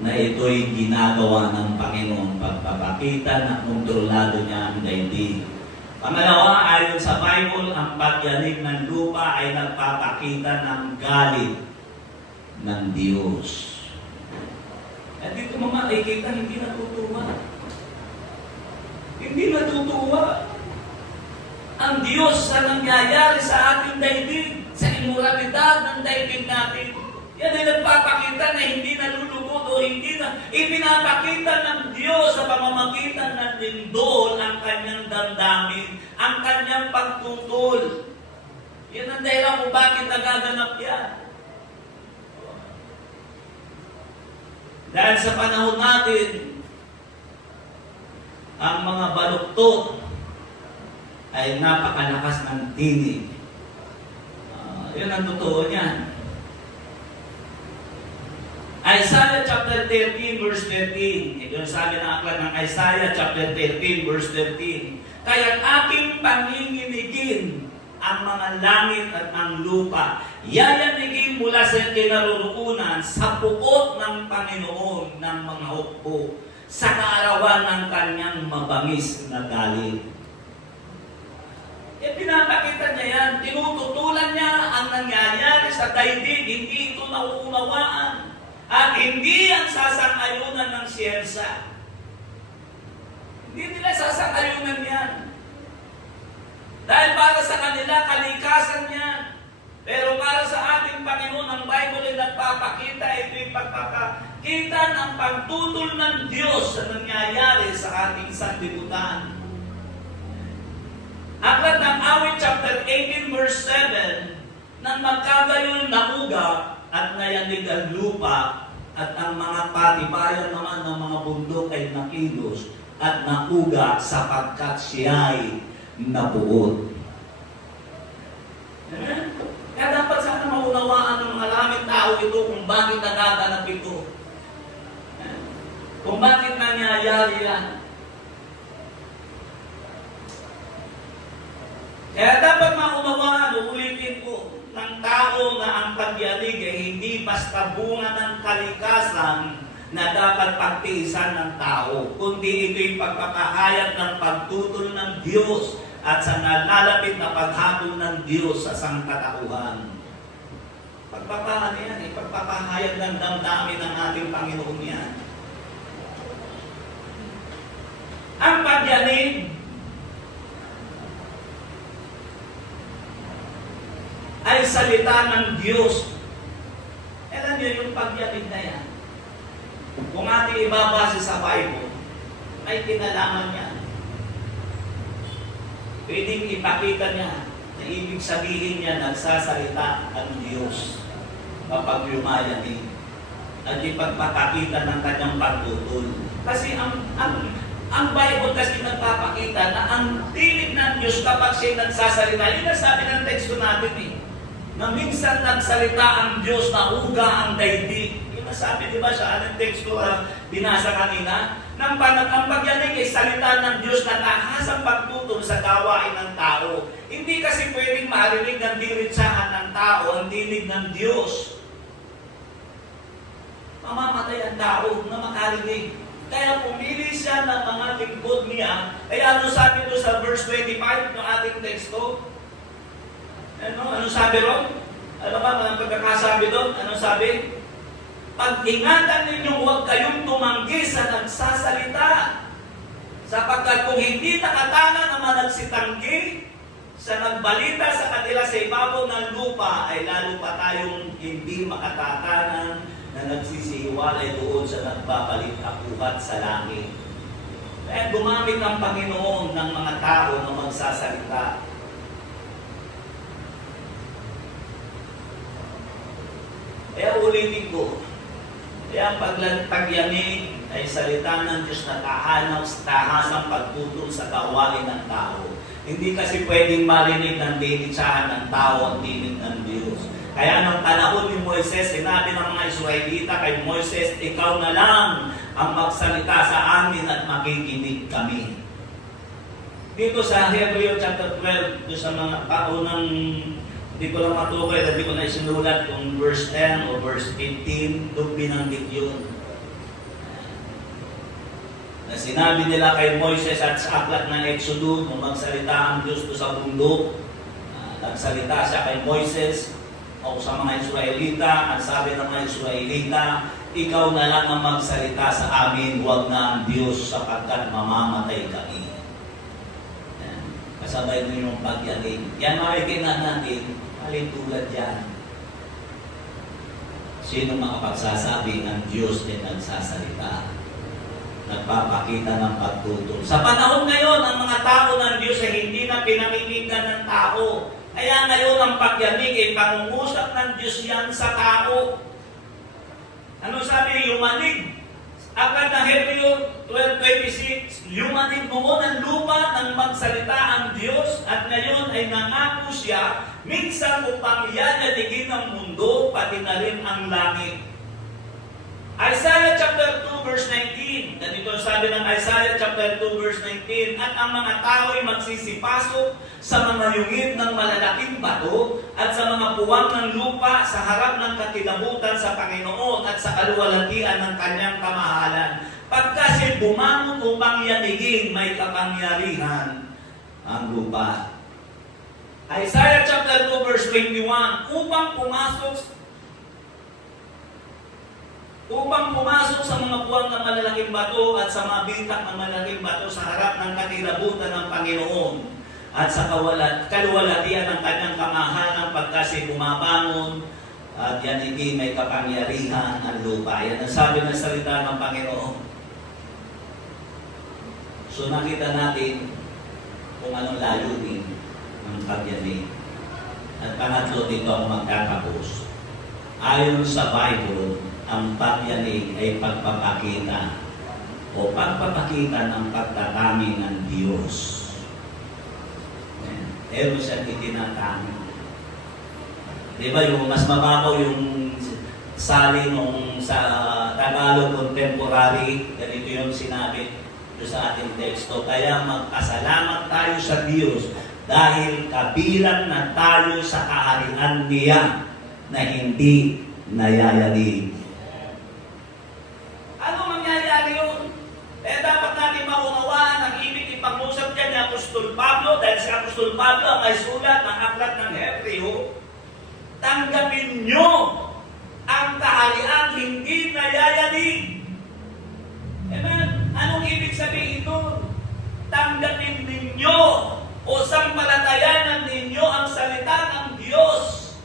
na ito'y ginagawa ng Panginoon pagpapakita na kontrolado niya ang daigdig. Pangalawa, ayon sa Bible, ang pagyanig ng lupa ay nagpapakita ng galit ng Diyos. At dito mo makikita, hindi natutuwa. Hindi natutuwa. Ang Diyos sa nangyayari sa ating daigdig, sa imoralidad ng daigdig natin, yan ay nagpapakita na hindi nalulugod o hindi na ipinapakita ng Diyos sa pamamagitan ng lindol ang kanyang damdamin, ang kanyang pagtutol. Yan ang dahilan kung bakit nagaganap yan. Dahil sa panahon natin, ang mga baluktot ay napakalakas ng tinig. Yun ang totoo niyan. Isaiah chapter 13 verse 13. Ito yung sabi ng aklat ng Isaiah chapter 13 verse 13. Kaya't aking panginginigin ang mga langit at ang lupa. Yayanigin mula sa kinaroroonan sa puot ng Panginoon ng mga hukbo sa kaarawan ng kanyang mabangis na galit. Pinapakita niya yan. Tinututulan niya ang nangyayari sa daigdig. Hindi ito nauunawaan. At hindi ang sasang-ayunan ng siyensa. Hindi nila sasang-ayunan yan. Dahil para sa kanila, kalikasan yan. Pero para sa ating Panginoon, ang Bible ay nagpapakita, ito'y pagpapakita ng pagtutol ng Diyos sa nangyayari sa ating sanlibutan. Aklat ng Awit chapter 18 verse 7, nang magkagayon na uga at nayanig ang lupa at ang mga patibayan naman ng mga bundok ay nakilos at nauga sapagkat siya'y nabuot. Kaya dapat sana maunawaan ng mga lamang tao ito kung bakit nagaganap ito. Kung bakit nangyayari yan. Kaya dapat maunawaan, ulitin ko, ng tao na ang pagyanig ay hindi basta bunga ng kalikasan na dapat pagtiisan ng tao, kundi ito'y pagpapahayag ng pagtutol ng Diyos at sa nalalapit na paghabol ng Diyos sa sangkatauhan. Pagpapahayag yan, pagpapahayag ng damdamin ng ating Panginoon yan. Ang pagyanig ay salita ng Diyos. Alam niyo yung pagyanig na yan. Kung ating ibabase sa Bible, may kinalaman niya. Pwedeng ipakita niya na ibig sabihin niya nagsasalita ang Diyos kapag lumayanig at ipagpapakita ng kanyang pagtutol. Kasi ang Bible kasi nagpapakita na ang tinig ng Diyos kapag siya nagsasalita, yun ang sabi ng teksto natin na minsan nagsalita ang Diyos na uga ang daigdig. Yung nasabi, di ba, sa anong teksto binasa kanina? Ang pagyanig ay salita ng Diyos na tahasang pagtutol sa gawain ng tao. Hindi kasi pwedeng marinig ng diretsahan ng tao ang dinig ng Diyos. Mamamatay ang tao na makarinig. Kaya pumili siya ng mga lingkod niya. Kaya ano sabi doon sa verse 25 ng ating teksto? Ano sabi ron? Ano ba ang pagkakasabi doon? Ano sabi? Pag-ingatan ninyong huwag kayong tumanggi sa nagsasalita. Sapagkat kung hindi nakatana naman nagsitanggi sa nagbalita sa kanila sa ibabaw ng lupa, ay lalo pa tayong hindi makatatanan na nagsisihiwalay doon sa nagpapalit-akuhat sa langit. Kaya gumamit ang Panginoon ng mga tao na magsasalita. Kaya ulitin ko, kaya ang pagyanig ay salita ng Diyos na tahasang pagtutol sa gawain ng tao. Hindi kasi pwedeng marinig ng diretsahan ng tao ang dinig ng Diyos. Kaya nung panahon ni Moises, sinabi ng mga Israelita kay Moises, ikaw na lang ang magsalita sa amin at makikinig kami. Dito sa Hebreo chapter 12, doon sa mga paunang, hindi ko lang matukay, hindi ko na isinulat kung verse 10 o verse 15, doon binanggit yun. Na sinabi nila kay Moises at sa aklat ng Exodus, nung magsalita ang Diyos doon sa bundok, nagsalita siya kay Moises, o sa mga Israelita, ang sabi ng mga Israelita, ikaw na lang ang magsalita sa amin, huwag na ang Diyos sapagkat mamamatay kami. Yan. Kasabay mo yung pagyanig. Yan makikita natin, alin tulad yan. Sino makapagsasabi ng Diyos din nagsasalita? Nagpapakita ng pagtutol. Sa panahon ngayon, ang mga tao ng Diyos ay hindi na pinakikinggan ng tao. Kaya ngayon ang pagyanig ay pangungusap ng Diyos yan sa tao. Ano sabi? Yumanig. Aklat ng Hebreo 12:26, yumanig noon ang lupa nang magsalita ang Diyos at ngayon ay nangako siya minsan upang yayanigin ang mundo pati na rin ang langit. Isaiah chapter 2 verse 19, ganito sabi ng Isaiah chapter 2 verse 19, at ang mga tao ay magsisipasok sa mga yungit ng malalaking bato at sa mga puwang ng lupa sa harap ng katilabutan sa Panginoon at sa kaluwalhatian ng kanyang kamahalan. Pagkasi bumangon upang yanigin, may kapangyarihan ang lupa. Isaiah chapter 2 verse 21, upang pumasok sa mga buwang ng malalaking bato at sa mga bintak ng malalaking bato sa harap ng katilabutan ng Panginoon at sa kaluwalhatian ng kanyang kamahalan pagkasi bumabangon at yanigin may kapangyarihan ang lupa. Yan ang sabi ng salita ng Panginoon. So nakita natin kung anong layunin ng pagyanig. At pangatlo dito ang magtatapos. Ayon sa Bible, ang pagyanig ay pagpapakita o pagpapakita ng pagtatanging ng Diyos. Meron siyang itinatanging. Di ba yung mas mababaw yung sali nung sa Tagalog contemporary, ganito yung sinabi doon sa ating teksto. Kaya magpasalamat tayo sa Diyos dahil kabilang na tayo sa kaharian niya na hindi nayayanig. Ano mangyayari yun? Dapat natin maunawaan ang ibig ipag-usap dyan ni Apostol Pablo dahil si Apostol Pablo ang ay sulat ng aklat ng Hebreo. Tanggapin nyo ang kaharian hindi nayayanig. Amen? Anong ibig sabihin ito? Tanggapin ninyo o sampalatayanan ninyo ang salita ng Diyos.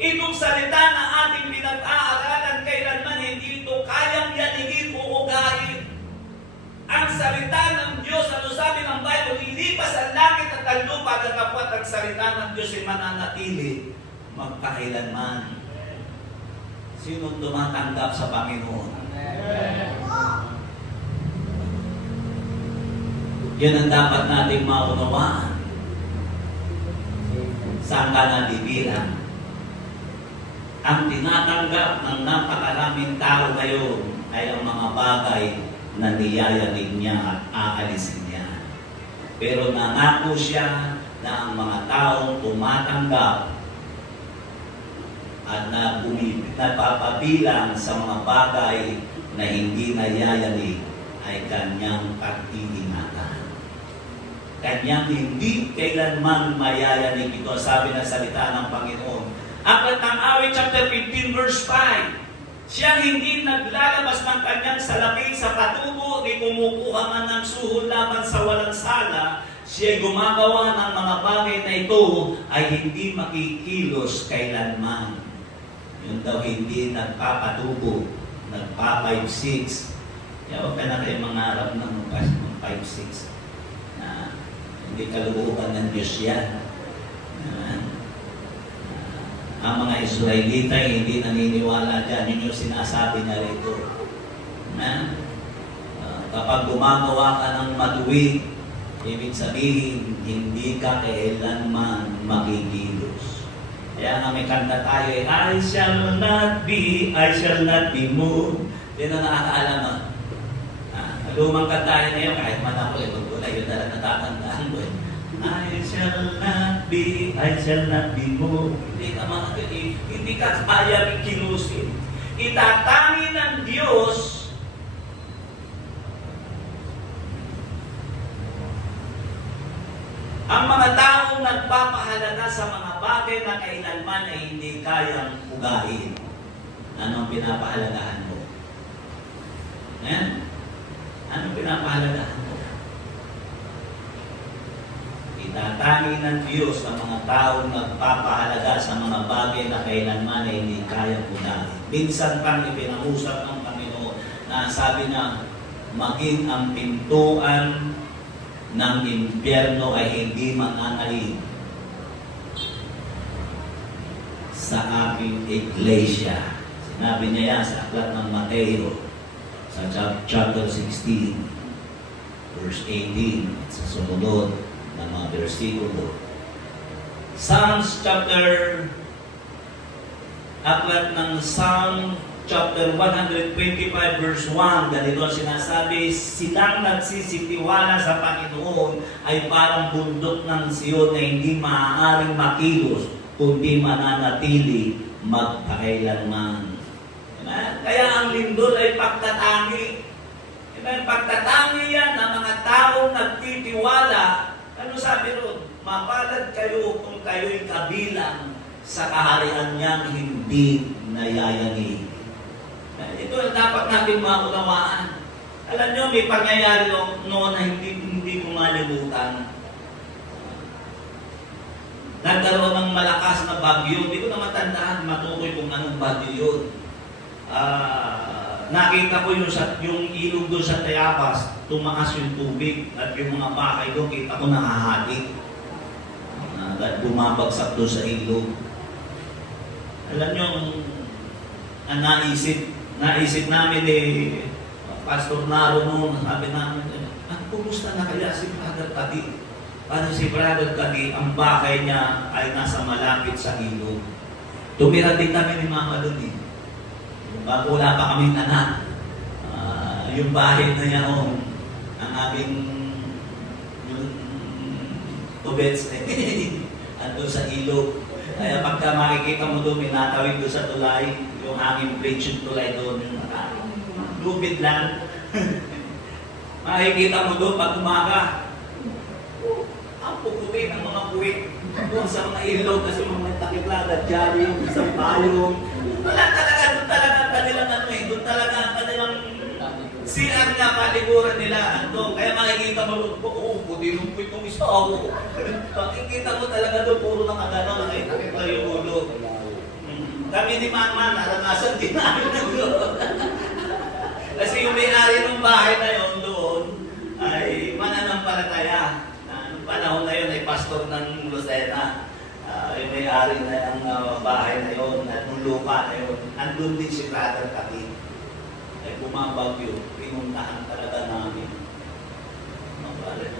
Itong salita na ating pinag-aaralan kailanman hindi ito kayang yanigin o ugahin. Ang salita ng Diyos, ano sabi ng Bible, lilipas ang langit at ang lupa datapwat ang salita ng Diyos ay mananatili magkailanman. Sino tumatanggap sa Panginoon? Yan ang dapat nating maunawaan. Saan ka nabibilang? Ang tinatanggap ng napakaraming tao ngayon ay ang mga bagay na niyayanig niya at aalisin niya. Pero nangako siya na ang mga taong tumatanggap at napapabilang sa mga bagay na hindi nayayanig ay kanyang pag-iingatan. Kanyang hindi kailanman mayayanig. Ito sabi ng salita ng Panginoon. Aklat ng Awit chapter 15 verse 5. Siya hindi naglalabas ng kanyang salapi sa patubo ni kumukuha man ng suhol laban sa walang sala. Siya gumagawa ng mga bagay na ito ay hindi makikilos kailanman. Yun daw hindi nagpapatubo, nagpa-5-6. Kaya huwag ka na kayo mangarap ng 5-6 na hindi kalooban ng Diyos yan. Ang mga Israelita hindi naniniwala dyan. Yun yung sinasabi niya rito. Na, kapag gumagawa ka ng matuwid, ibig sabihin, hindi ka kailanman makikilos. Kaya nga may kanta tayo, I shall not be moved. Yun ang nakakaala mo. Lumang kanta na yun, kahit man ako, yun na lang natatandaan ko. I shall not be moved. Hindi ka kaya kilusin. Itatangi ng Diyos ang mga taong nagpapahalaga sa mga bagay na kailanman ay hindi kayang ugahin. Anong pinapahalagahan mo? Anong pinapahalagahan mo? Itatangi ng Diyos ang mga taong nagpapahalaga sa mga bagay na kailanman ay hindi kayang ugahin. Minsan pang ipinangusap ng Panginoon na sabi na maging ang pintuan ng impyerno ay hindi mananalig sa aming iglesia. Sinabi niya yan sa aklat ng Mateo sa chapter 16 verse 18 at sa sumunod ng mga versikulo. Psalms chapter aklat ng Psalm chapter 125 verse 1, ganito ang sinasabi, silang nagsisitiwala sa Panginoon ay parang bundok ng Siyon na hindi maaaring makilos, kundi mananatili magpakailanman. Kaya ang lindol ay pagtatangi. Pagtatangi yan ng mga taong nagtitiwala. Ano sabi ron? Mapalad kayo kung kayo'y kabilang sa kaharian niyang hindi nayayanig. Ito ang dapat natin maunawaan. Alam niyo, may pangyayari noon na hindi ko malimutan. Nagkaroon ng malakas na bagyo. Hindi ko na matandaan, matukoy kung anong bagyo yun. Nakita ko yung ilog doon sa Tayabas, tumaas yung tubig at yung mga bahay doon, kita ko nahahati. Bumabagsak doon sa ilog. Alam niyo, ang naisip namin Pastor Naro noon, sabi namin, kumusta na kaya si Brother Kadi? Paano si Brother Kadi, ang bahay niya ay nasa malapit sa ilog. Tumira din kami ni Mama doon eh. Bago wala pa kaming anak. Yung bahay na niya ang aming yung tubets andun sa ilog. Kaya pagka makikita mo doon, minatawid doon sa tulay, yung hanging bridge yung tulay doon, yung lubid lang. Makikita mo doon pag umaga. Ang pupuwi ng mga buwit doon sa mga ilog kasi mga takiplada, jari, isang payong. Wala talaga, doon talaga ang kanilang doon talaga ang kanilang CR na paliguran nila. Kaya makikita mo doon, puti nung puwit nung isa ako. Makikita mo talaga doon, puro ng agano, nakikita yung ulo. Kami ni Mama, naranasan din namin ng doon. Kasi yung may-ari ng bahay na yun doon ay mananampalataya. Noong panahon na yun ay pastor ng Lucena. Yung may-ari na yung bahay na yun at yung lupa na yun. Andun din si Brother Kati. Ay bumabagyo, pinuntahan talaga namin.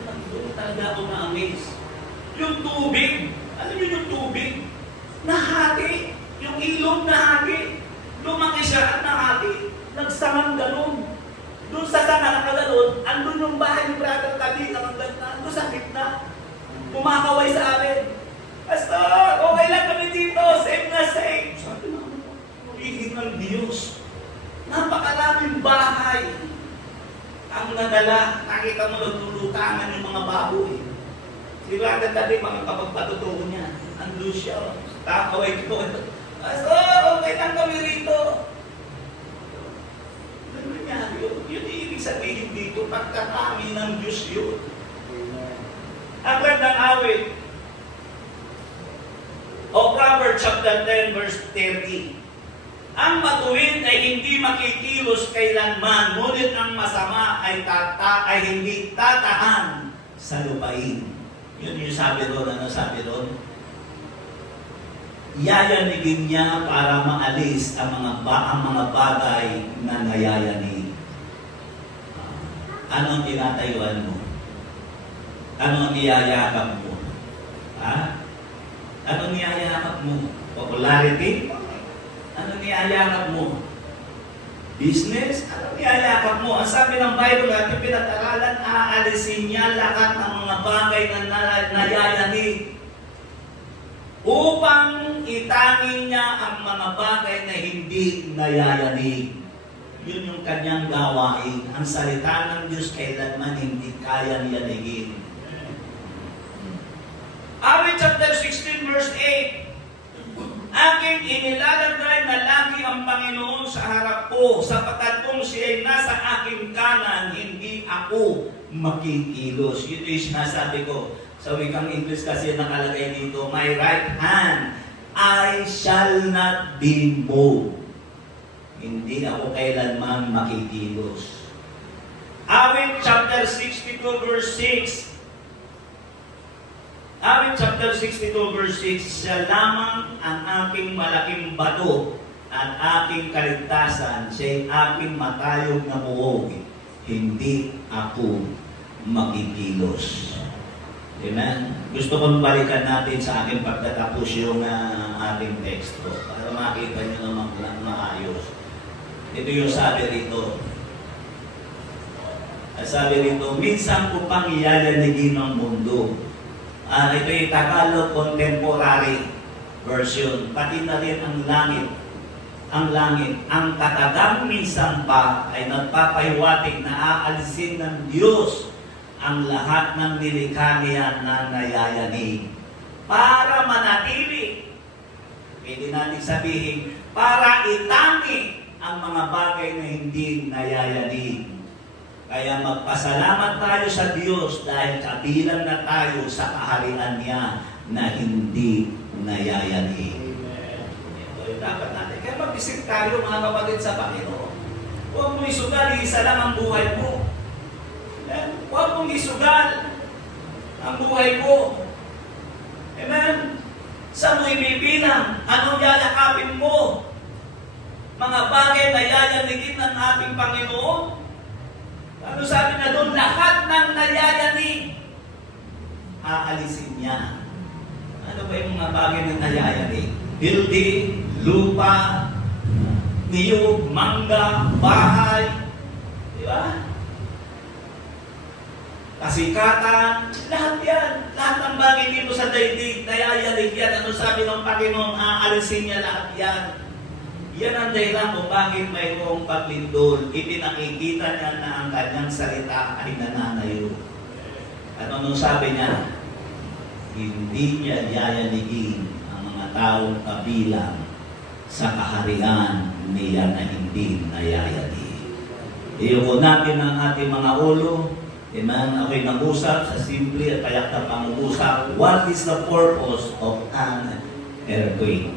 Nandun talaga ako na-amaze. Yung tubig, alam niyo yung tubig, nahati. Yung ilog nahati. Lumaki siya at nahati. Nagsamang ganun. Doon sa sana nakagalon, andun yung bahay ni Brother David, andun sa gitna. Kumakaway sa amin. Pastor, okay lang kami dito, safe na safe. Sabi naman, pag-ibig ng Diyos. Napakaraming bahay. Ang nadala, nakita mo nagtulutangan yung mga baboy. Si Brother David, mga kapagpatutuo niya. Andun siya, kakaway ko. Pastor, okay lang kami rito. Ano nangyari yun? Yun yung ibig sabihin dito, pagkakami ng Diyos yun. Ang gandang awit. O Proverbs chapter 10 verse 30. Ang matuwid ay hindi makikilos kailanman, ngunit ang masama ay hindi tatahan sa lupain. Yun yung sabi doon. Ano sabi doon? Yayanigin niya para maalis ang mga bagay na nayayanig. Ano ang tinatayuan mo? Ano ang iyayakap mo? Ha? Ano ang iyayakap mo? Popularity? Ano ang iyayakap mo? Business? Ano ang iyayakap mo? Ang sabi ng Bible natin pinag-aralan, aalisin niya lahat ng mga bagay na nayayanig upang itangin niya ang mga bagay na hindi nayayanig. Yun yung kanyang gawain. Ang salita ng Diyos kailanman hindi kaya yanigin. Awit chapter 16 verse 8. Aking inilalagay na lagi ang Panginoon sa harap ko, sapagkat kung siya ay nasa aking kanan, hindi ako makikilos. Yun yung sinasabi ko. Sa wikang English kasi nakalagay dito, my right hand, I shall not be moved. Hindi ako kailanman makikilos. Awit chapter 62 verse 6. Awit chapter 62 verse 6, siya lamang ang aking malaking bato at aking kaligtasan, siya'y aking matayog na muog. Hindi ako makikilos. Amen? Gusto kong balikan natin sa aking pagtatapos yung ating teksto para makita nyo naman maayos. Ito yung sabi rito. Sabi rito, minsan ko pang iyayanigin ang mundo. Ito yung Tagalog Contemporary Version. Pati na rin ang langit. Ang langit. Ang katagang minsan pa ay nagpapahiwatig na aalisin ng Diyos ang lahat ng nilikha niya na nayayanig. Para manatili. Pwede natin sabihin, para itangi ang mga bagay na hindi nayayanig. Kaya magpasalamat tayo sa Diyos dahil kabilang na tayo sa kaharian niya na hindi nayayanig. Ito yung dapat natin. Kaya mag-isip tayo mga kapatid sa Panginoon. Huwag mong isugal, isa lang ang buhay mo. Huwag mong isugal ang buhay mo. Amen? Saan mo ibibilang? Anong yayakapin mo? Mga bagay na yayanigin ng ating Panginoon? Ano sabi na doon? Lahat ng nayayanig, aalisin niya. Ano ba yung mga bagay na nayayanig? Building, lupa, niyog, mangga, bahay. Di ba? Kasikatan, lahat yan. Lahat ng bagay dito sa daigdig, nayayanig yan. Ano sabi ng Panginoon? Aalisin niya lahat yan. Yan ang dahilan kung bakit mayroong paglindol. Ipinakikita niya na ang kanyang salita ay nananayo. At anong sabi niya? Hindi niya yayanigin ang mga taong kabilang sa kaharian niya na hindi nayayanig. Iyoko natin ang ating mga ulo. Amen. Ako'y nag-usap sa simple at payak na pang-usap. What is the purpose of an earthquake?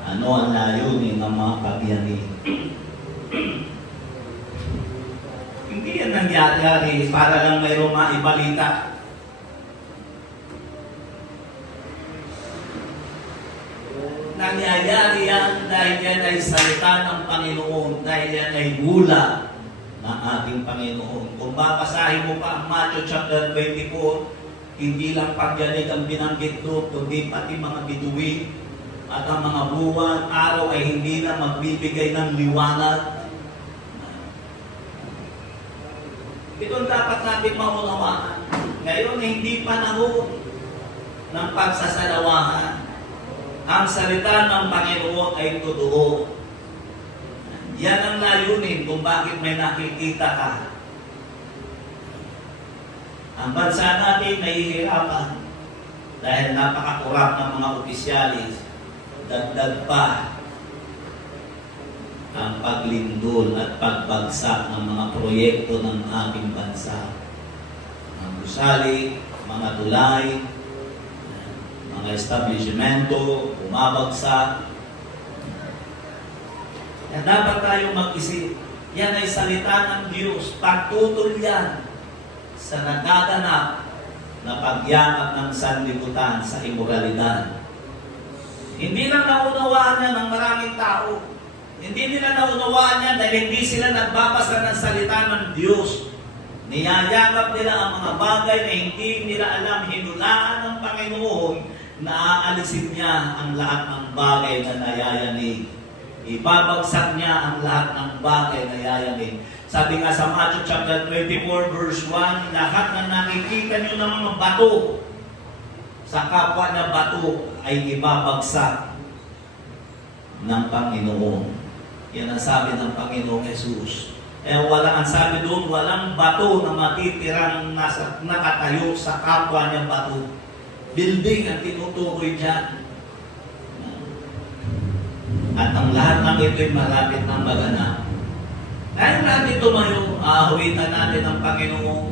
Ano ang layunin ng mga pagyanig? Hindi yan nangyayari para lang mayroong maibalita. Nangyayari yan dahil yan ay salita ng Panginoon, dahil yan ay hula ng ating Panginoon. Kung babasahin mo pa ang Matthew chapter 24, hindi lang pagyanig ang binanggit doon, kundi pati mga bituin. At ang mga buwan, araw ay hindi na magbibigay ng liwanag. Ito ang dapat natin maunawaan. Ngayon, hindi panahon ng pagsasalawahan. Ang salita ng Panginoon ay totoo. Yan ang layunin kung bakit may nakikita ka. Ang bansa natin nahihirapan dahil napakakurap ng mga opisyalis. Dagdag pa ang paglindol at pagbagsak ng mga proyekto ng ating bansa. Mga gusali, mga tulay, mga establishmento, bumabagsak. Kaya dapat tayong mag-isip. Yan ay salita ng Diyos. Pagtutol yan sa nagaganap na pagyakap ng sanlibutan sa imoralidad. Hindi lang naunawaan yan ng maraming tao. Hindi nila naunawaan yan dahil hindi sila nagbabasa ng salita ng Diyos. Niyayakap nila ang mga bagay na hindi nila alam, hinulaan ng Panginoon na aalisin niya ang lahat ng bagay na nayayanig. Ibabagsak niya ang lahat ng bagay na nayayanig. Sabi nga sa Matthew chapter 24 verse 1, lahat na nakikita niyo ng mga bato sa kapwa na bato ay ibabagsak ng Panginoon. Yan ang sabi ng Panginoong Jesus. Kaya ang sabi doon, walang bato na matitirang nakatayo sa kapwa niya bato. Building ang tinutukoy dyan. At ang lahat ng ito'y malapit ng maganap. Kaya natin tumayo, aahawitan natin ang Panginoon.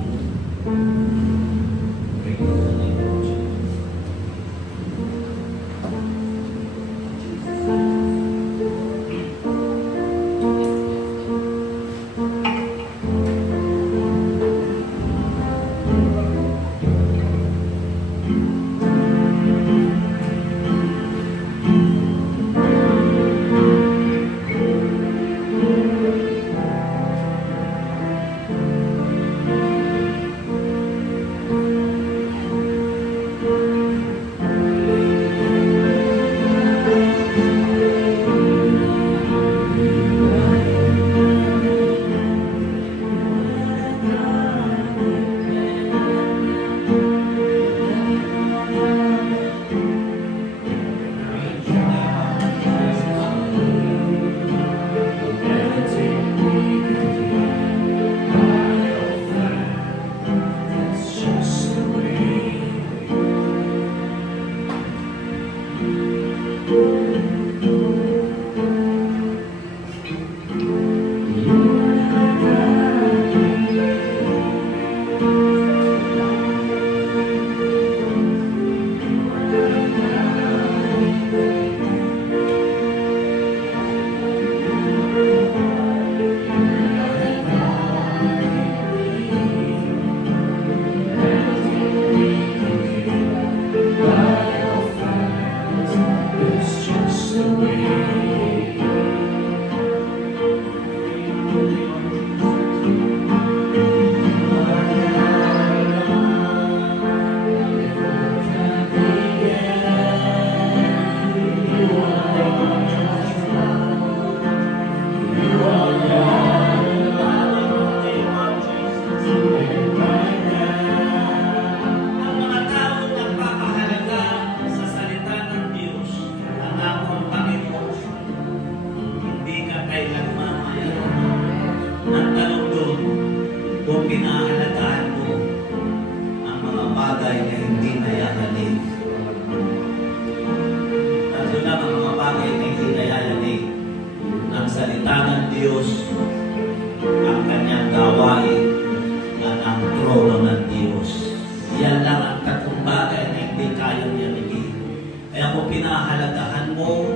pinahalagahan mo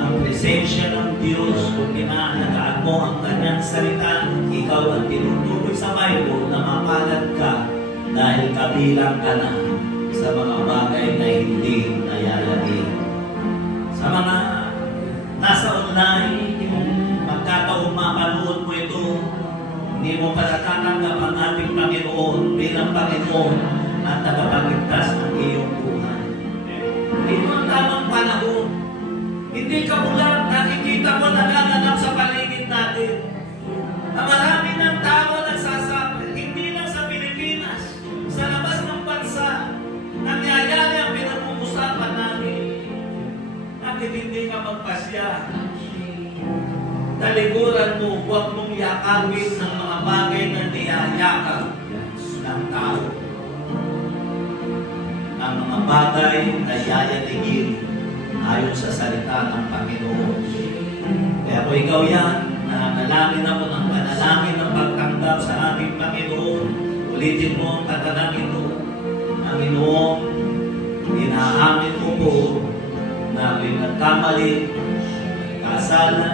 ang presensya ng Diyos, kung pinahalagahan mo ang kanyang salita, ikaw ang tinutukoy sa Bible na mapalad ka dahil kabilang ka na sa mga bagay na hindi nayalagay. Sa mga nasa online, kung magkataong mapanood mo ito, hindi mo pa natatanggap ang ating Panginoon bilang Panginoon at tagapagligtas ng iyong buhay. Ito ang tamang panahon. Hindi ka ulang nakikita mo nagaganap sa paligid natin. Na marami ng tao nagsasabi, hindi disgrasya. Talikuran mo, huwag mong yakawin ng mga bagay na niyayakap ng tao. Ang mga bagay na yayatigin ayon sa salita ng Panginoon. Kaya kung ikaw yan, nanalangin ako ng panalangin ng pagtanggap sa ating Panginoon, ulitin mo ang katanangin mo. Panginoon, inaamin mo po na ako'y nagkamali, kasala,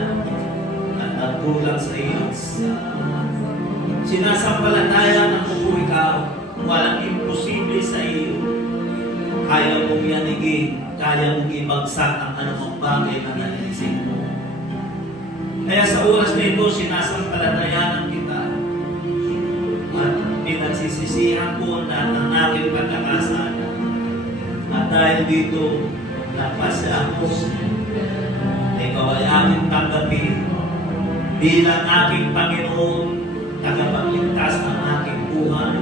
at nagkulang sa iyo. Sinasampalataya ng po ikaw, walang imposible sa iyo. Kaya mong yanigin, kaya mong ibagsak ang anumang bagay na naiisip mo. Kaya sa oras na ito, sinasampalatayanan kita at pinagsisisihan ko ang lahat ng aking pagkakasala. At dahil dito, napasya ako na ikaw ay aking tanggapin bilang aking Panginoon, tagapagligtas ng aking buhay.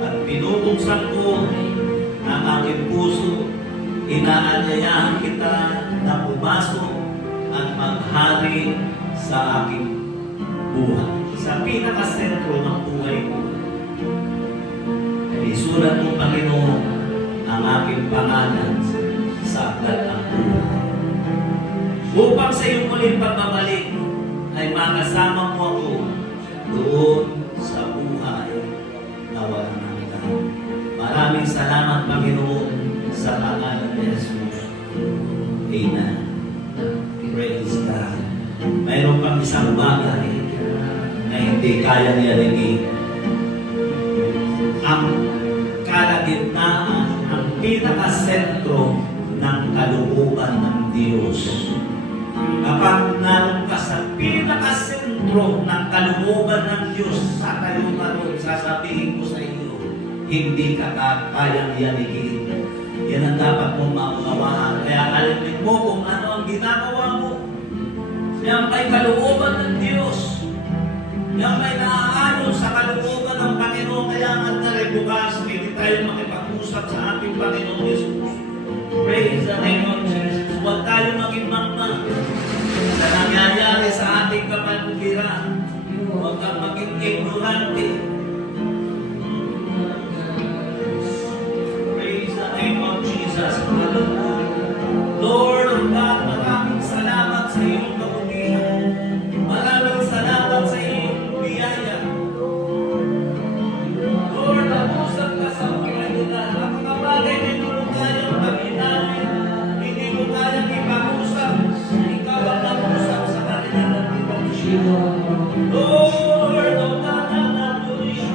At pinupuksan ko ang aking puso, inaanyayahan kita na pumasok at maghari sa aking buhay. Sa pinakasentro ng buhay ko, isulat mo, Panginoon, ang aking pangalan sa aklat ng buhay. Upang sa iyong muling pagbabalik ay makasama mo ako doon sa buhay na walang hanggan. Maraming salamat, Panginoon, sa pangalan ni Jesus. Amen. Praise God. Mayroon pang isang bagay na hindi kaya niyalingin. Ang kalagitnaan, ang pinakasentro ng kalooban ng Diyos. Kapag naroon ka sa pinakasentro ng kalooban ng Diyos, tatayo ka doon, sasabihin ko sa iyo, hindi ka kayang yanigin. Yan ang dapat mong maunawaan. Kaya alamin mo kung ano ang ginagawa mo. Yan may kalooban ng Diyos. Yan may naaayon sa kalooban ng Panginoon. Kaya nga na bukas, hindi tayo makipag-usap sa ating Panginoon Jesus. Praise the name of Jesus. Huwag tayo maging mangma sa nangyayari sa ating kapaligiran. Huwag kang maging ignorante. Praise the name of Jesus. Lord of God, maraming salamat sa iyong kabutihan. Maraming salamat sa iyong biyaya. Lord, nag-usap ka sa buhay nila. Ang mga bagay na hindi mo kayang pag-inawin, hindi mo kayang ipag-usap. Ikaw ang nag-usap sa kanila ng ibang Lord of God, hallelujah.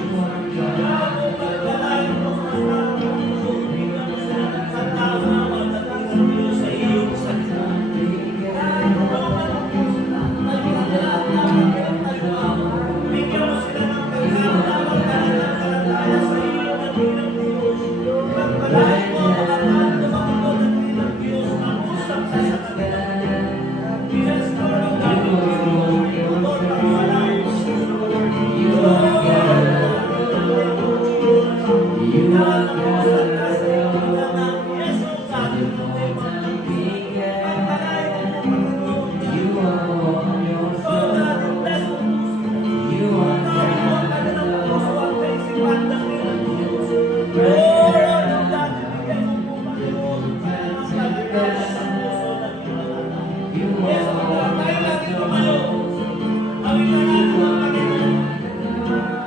Bago pagkalayo mo sa Panginoon, bigyan mo sila ng pagkatawa na magdating ng Diyos sa iyong salita. Bigyan mo sila ng pagkakalalaya sa iyong dating ng Diyos. Pagkalayo mo ang lahat ng mga dating ng Diyos na usap sa kanila. Yes, Lord of God, Lord, pagkalayo mo sa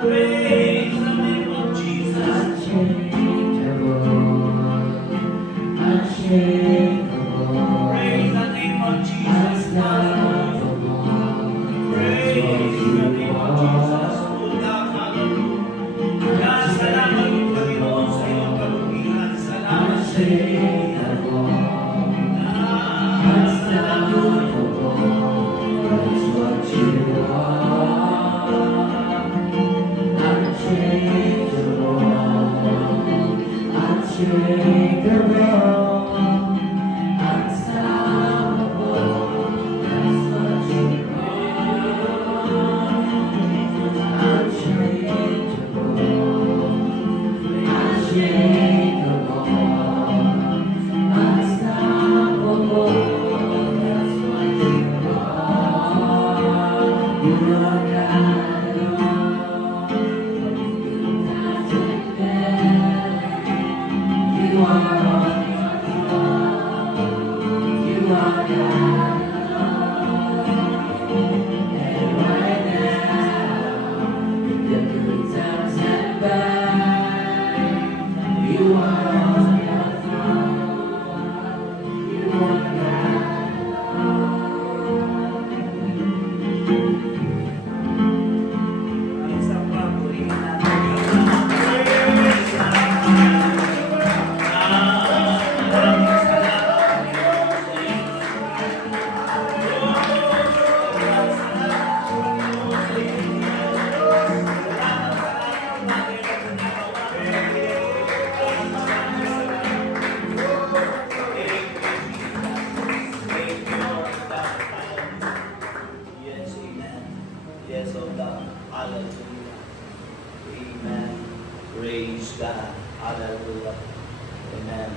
Praise the name of Jesus. Praise the name of Jesus. Praise the name of Jesus. Kaya salamat yung Panginoon sa iyong kabutihan. Salamat sa iyo.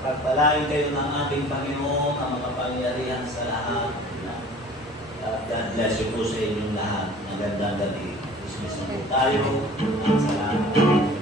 Pagpalain kayo ng ating Panginoon ang makapangyarihan sa lahat. At God bless you po sa inyong lahat. Magandang gabi. Dismiss na po tayo. At salamat.